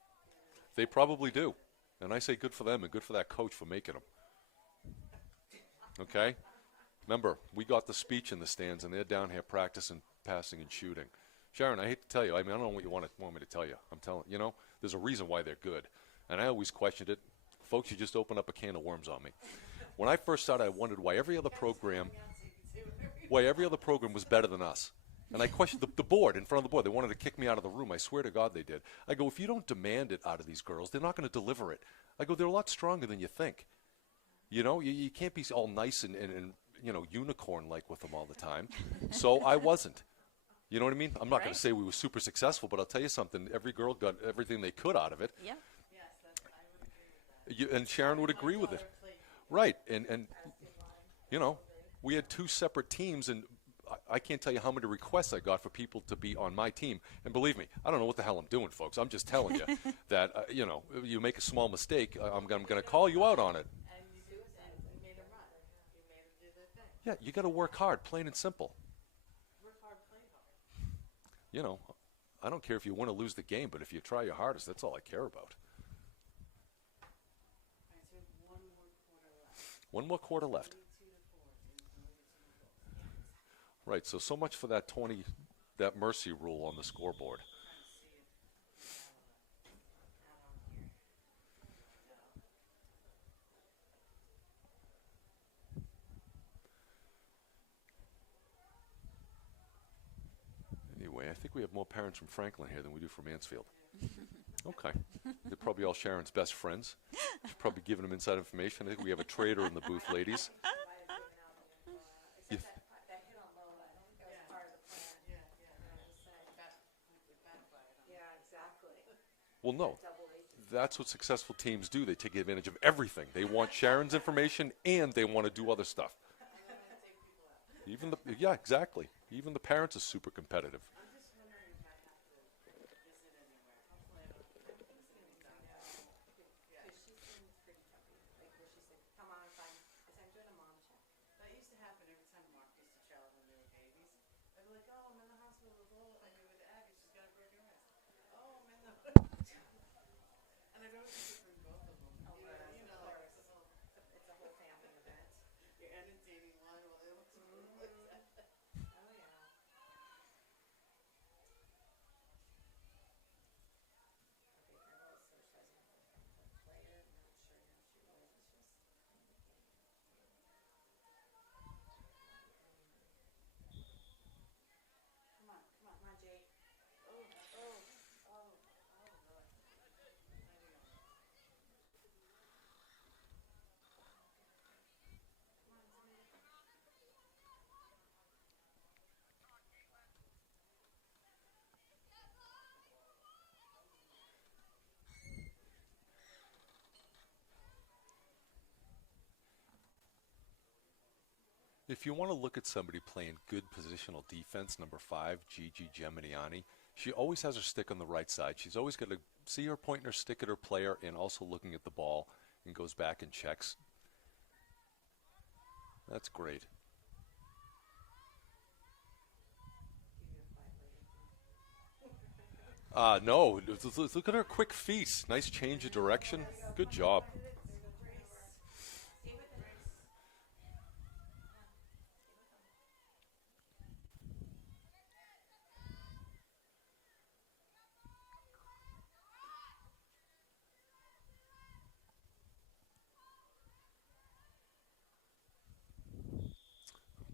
They probably do. And I say good for them and good for that coach for making them. Okay? Remember, we got the speech in the stands, and they're down here practicing passing and shooting. Sharon, I hate to tell you. I mean, I don't know what you want me to tell you. I'm telling you, know, there's a reason why they're good. And I always questioned it. Folks, you just opened up a can of worms on me. When I first started, I wondered why every other program was better than us. And I questioned the board, in front of the board. They wanted to kick me out of the room. I swear to God they did. I go, if you don't demand it out of these girls, they're not going to deliver it. I go, they're a lot stronger than you think. You know, you can't be all nice and you know, unicorn-like with them all the time. So I wasn't. You know what I mean? I'm not going to say we were super successful, but I'll tell you something. Every girl got everything they could out of it. Yeah. Yes, I would agree with that. And Sharon would agree with it. Right. And you know, we had 2 separate teams, and I can't tell you how many requests I got for people to be on my team. And believe me, I don't know what the hell I'm doing, folks. I'm just telling you that, you make a small mistake, I'm going to call you out on it. And you made them run. You made them do their thing. Yeah, you got to work hard, plain and simple. Work hard, play hard. You know, I don't care if you win or lose the game, but if you try your hardest, that's all I care about. All right, so one more quarter left. One more quarter left. 2 to 4. Right, so much for that mercy rule on the scoreboard. Anyway, I think we have more parents from Franklin here than we do from Mansfield. Okay. They're probably all Sharon's best friends. She's probably giving them inside information. I think we have a trader in the booth, ladies. You th- That hit on Lola, I don't think that was part of the plan. Yeah, exactly. Well, no. Double agents. That's what successful teams do. They take advantage of everything. They want Sharon's information and they want to do other stuff. Yeah, exactly. Even the parents are super competitive. I'm just wondering if I have to visit anywhere. Hopefully I don't. Because she seems pretty jumpy. Like where she said, come on, fine. I said, I'm doing a mom check. That used to happen every time Mark used to travel when they were babies. I'd be like, oh, I'm in the hospital with Lola. I mean, with Abby. She's got a broken wrist. Oh, I'm in the. And I'd always have to bring both of them. Oh, You know, like of it's a course. whole, It's a whole family event. you're entertaining one while the other one's Oh, yeah. Okay, Carol is socializing with a player. Not sure now she was. It's just come on, Jake. If you want to look at somebody playing good positional defense, number 5, Gigi Geminiani, she always has her stick on the right side. She's always got to see her pointing her stick at her player and also looking at the ball and goes back and checks. That's great. No, look at her quick feet. Nice change of direction. Good job.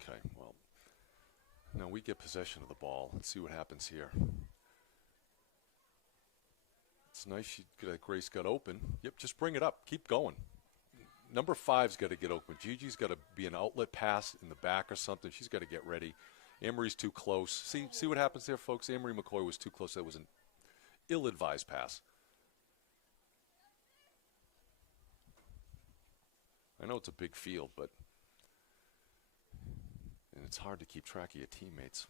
Okay, well, now we get possession of the ball. Let's see what happens here. It's nice Grace got open. Yep, just bring it up. Keep going. Number 5's got to get open. Gigi's got to be an outlet pass in the back or something. She's got to get ready. Amory's too close. See what happens there, folks? Amory McCoy was too close. That was an ill-advised pass. I know it's a big field, but and it's hard to keep track of your teammates.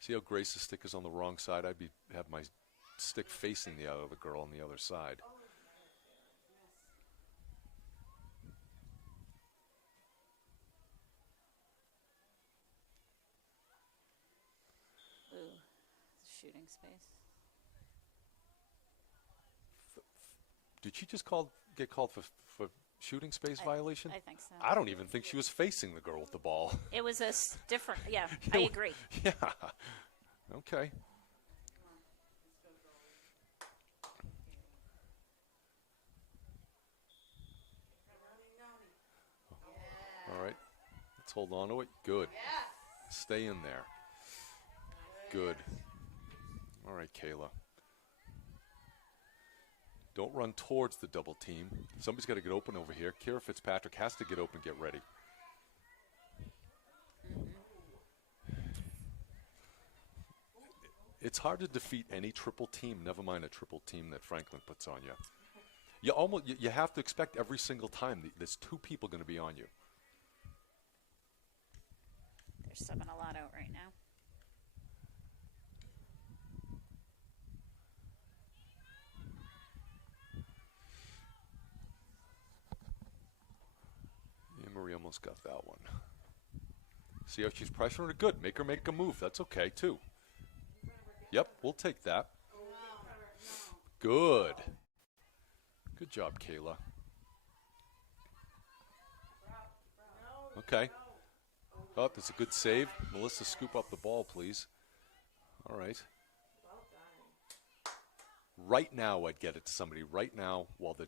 See how Grace's stick is on the wrong side? I'd have my stick facing the other girl on the other side. Ooh, shooting space. Did she just get called for shooting space violation? I think so. I don't even think she was facing the girl with the ball. It was a different, yeah, I agree. Yeah. Okay. All right. Let's hold on to it. Good. Stay in there. Good. All right, Kayla. Don't run towards the double team. Somebody's got to get open over here. Kira Fitzpatrick has to get open, get ready. It's hard to defeat any triple team, never mind a triple team that Franklin puts on you. You have to expect every single time there's two people going to be on you. They're subbing a lot out right now. Yeah, Marie almost got that one. See how she's pressuring her? Good. Make her make a move. That's okay, too. Yep, we'll take that. Good. Good job, Kayla. Okay. Oh, that's a good save. Melissa, scoop up the ball, please. All right. Right now, I'd get it to somebody. Right now, while the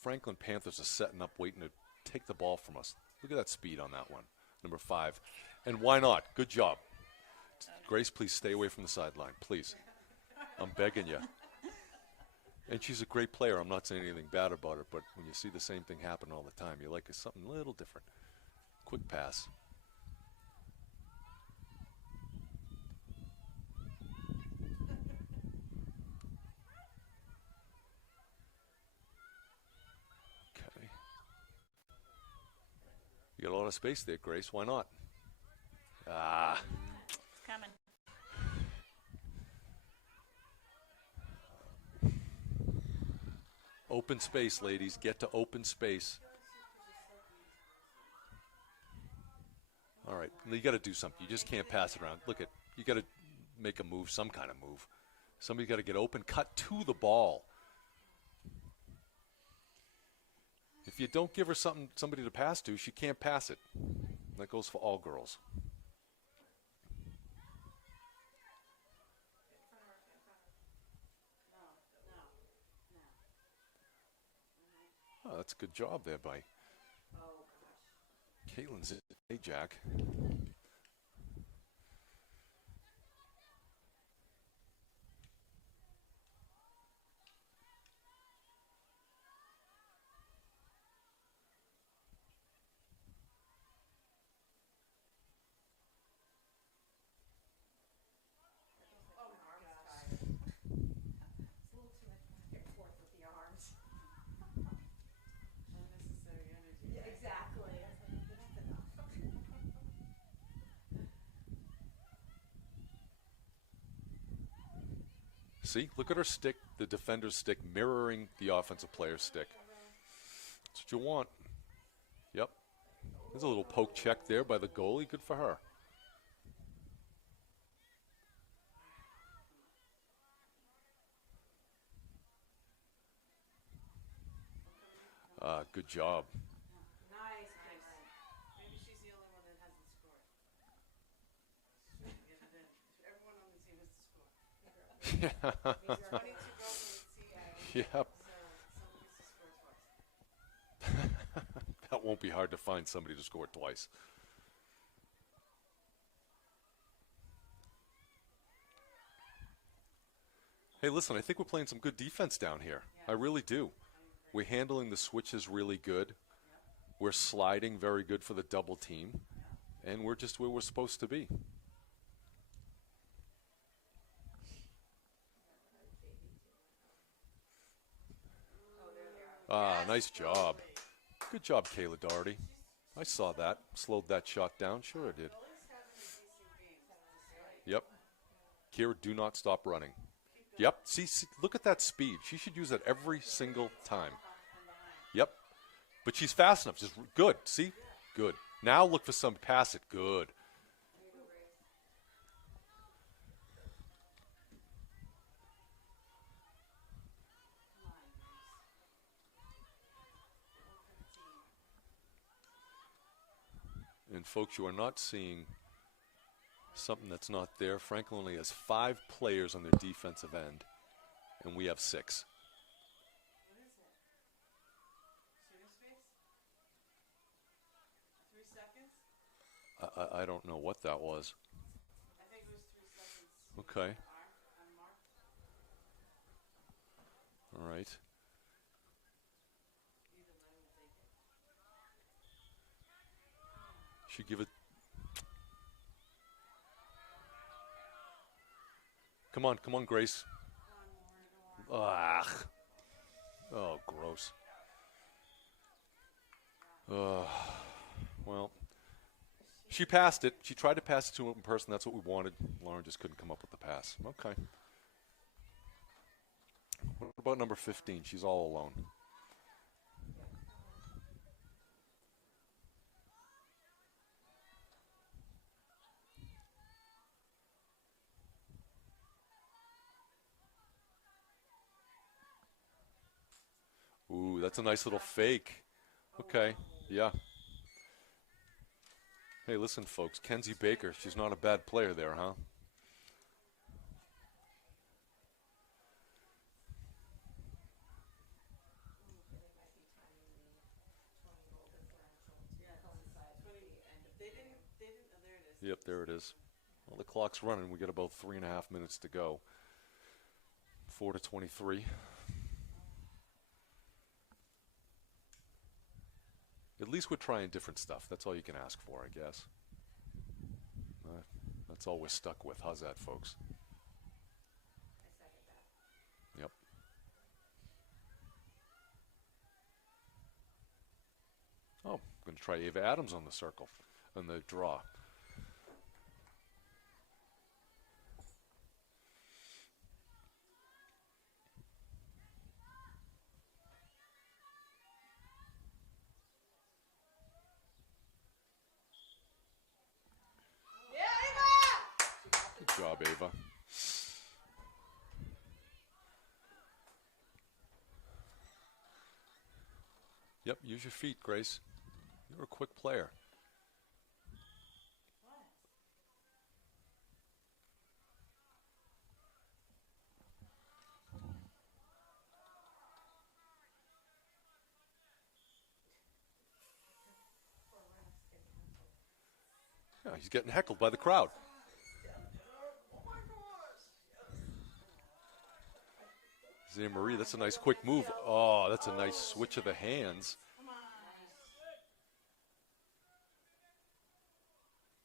Franklin Panthers are setting up, waiting to take the ball from us. Look at that speed on that one. Number 5. And why not? Good job. Grace, please stay away from the sideline, please. I'm begging you. And she's a great player. I'm not saying anything bad about her, but when you see the same thing happen all the time, you like something a little different. Quick pass. Okay. You got a lot of space there, Grace. Why not? Ah. It's coming. Open space, ladies. Get to open space. All right. You got to do something. You just can't pass it around. Look at, you got to make a move, some kind of move. Somebody got to get open, cut to the ball. If you don't give her somebody to pass to, she can't pass it. That goes for all girls. Oh, that's a good job there by Caitlin's. Hey, Jack. See, look at her stick, the defender's stick mirroring the offensive player's stick. That's what you want. Yep. There's a little poke check there by the goalie. Good for her. Good job. Nice. Maybe she's the only one that hasn't scored. Everyone on the team has to score. 22 goals in the CA. Yep. So someone gets to score twice. That won't be hard to find somebody to score twice. Hey, listen, I think we're playing some good defense down here. I really do. We're handling the switches really good. We're sliding very good for the double team. And we're just where we're supposed to be. Nice job. Good job, Kayla Doherty. I saw that. Slowed that shot down. Sure I did. Yep. Kira, do not stop running. Yep. See, look at that speed. She should use that every single time. Yep. But she's fast enough. Just good. See? Good. Now look for some pass it. Good. And folks, you are not seeing something that's not there. Franklin only has 5 players on their defensive end, and we have 6. What is it? Shooting space? 3 seconds? I don't know what that was. I think it was 3 seconds. Okay. Unmarked. All right. Either let him take it. Should give it. Come on, Grace. Ah. Oh, gross. Well, she passed it. She tried to pass it to him in person. That's what we wanted. Lauren just couldn't come up with the pass. Okay. What about number 15? She's all alone. Ooh, that's a nice little fake. Okay, yeah. Hey, listen, folks. Kenzie Baker, she's not a bad player there, huh? Yep, there it is. Well, the clock's running. We got about 3.5 minutes to go. 4-23. At least we're trying different stuff. That's all you can ask for, I guess. That's all we're stuck with. How's that, folks? Yep. Oh, I'm going to try Ava Adams on the circle, on the draw. Good job, Ava. Yep, use your feet, Grace. You're a quick player. Yeah, he's getting heckled by the crowd. Zia Marie, that's a nice quick move. Oh, that's a nice switch of the hands.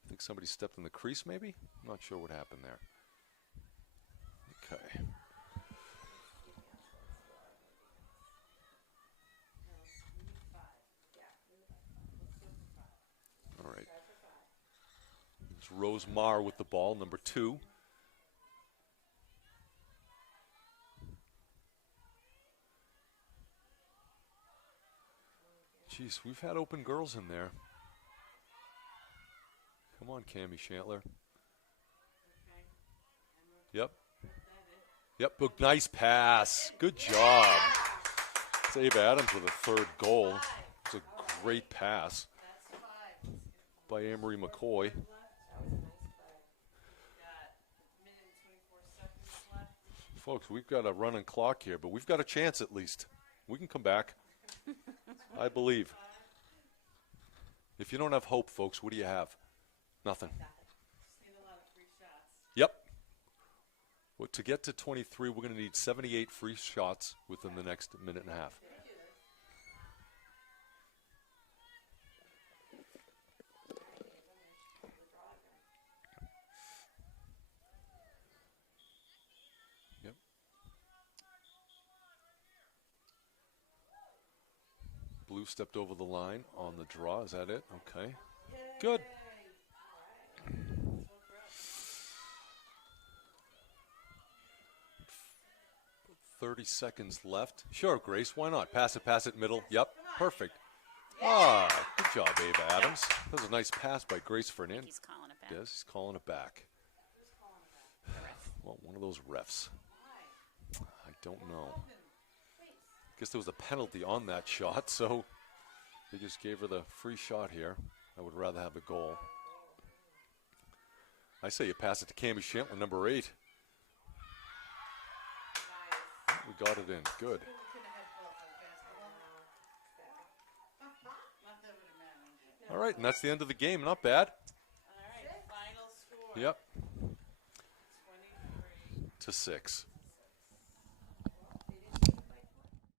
I think somebody stepped in the crease, maybe? I'm not sure what happened there. Okay. All right. It's Rose Marr with the ball, number 2. Jeez, we've had open girls in there. Come on, Cammie Shantler. Yep. Yep, nice pass. Good job. Save Adams with a 3rd goal. It's a great pass by Amory McCoy. Folks, we've got a running clock here, but we've got a chance at least. We can come back. I believe. If you don't have hope, folks, what do you have? Nothing. Yep. Well, to get to 23, we're going to need 78 free shots within the next minute and a half. Yep. Blue stepped over the line on the draw. Is that it? Okay. Good. 30 seconds left. Sure, Grace, why not? Pass it, middle. Yep, perfect. Ah, good job, Ava Adams. That was a nice pass by Grace Fernandez. He's calling it back. Yes, he's calling it back. Well, one of those refs. I don't know. I guess there was a penalty on that shot, so they just gave her the free shot here. I would rather have the goal. I say you pass it to Cammie Shantler, number 8. We got it in. Good. All right, and that's the end of the game. Not bad. All right, final score. Yep. 23. To 6.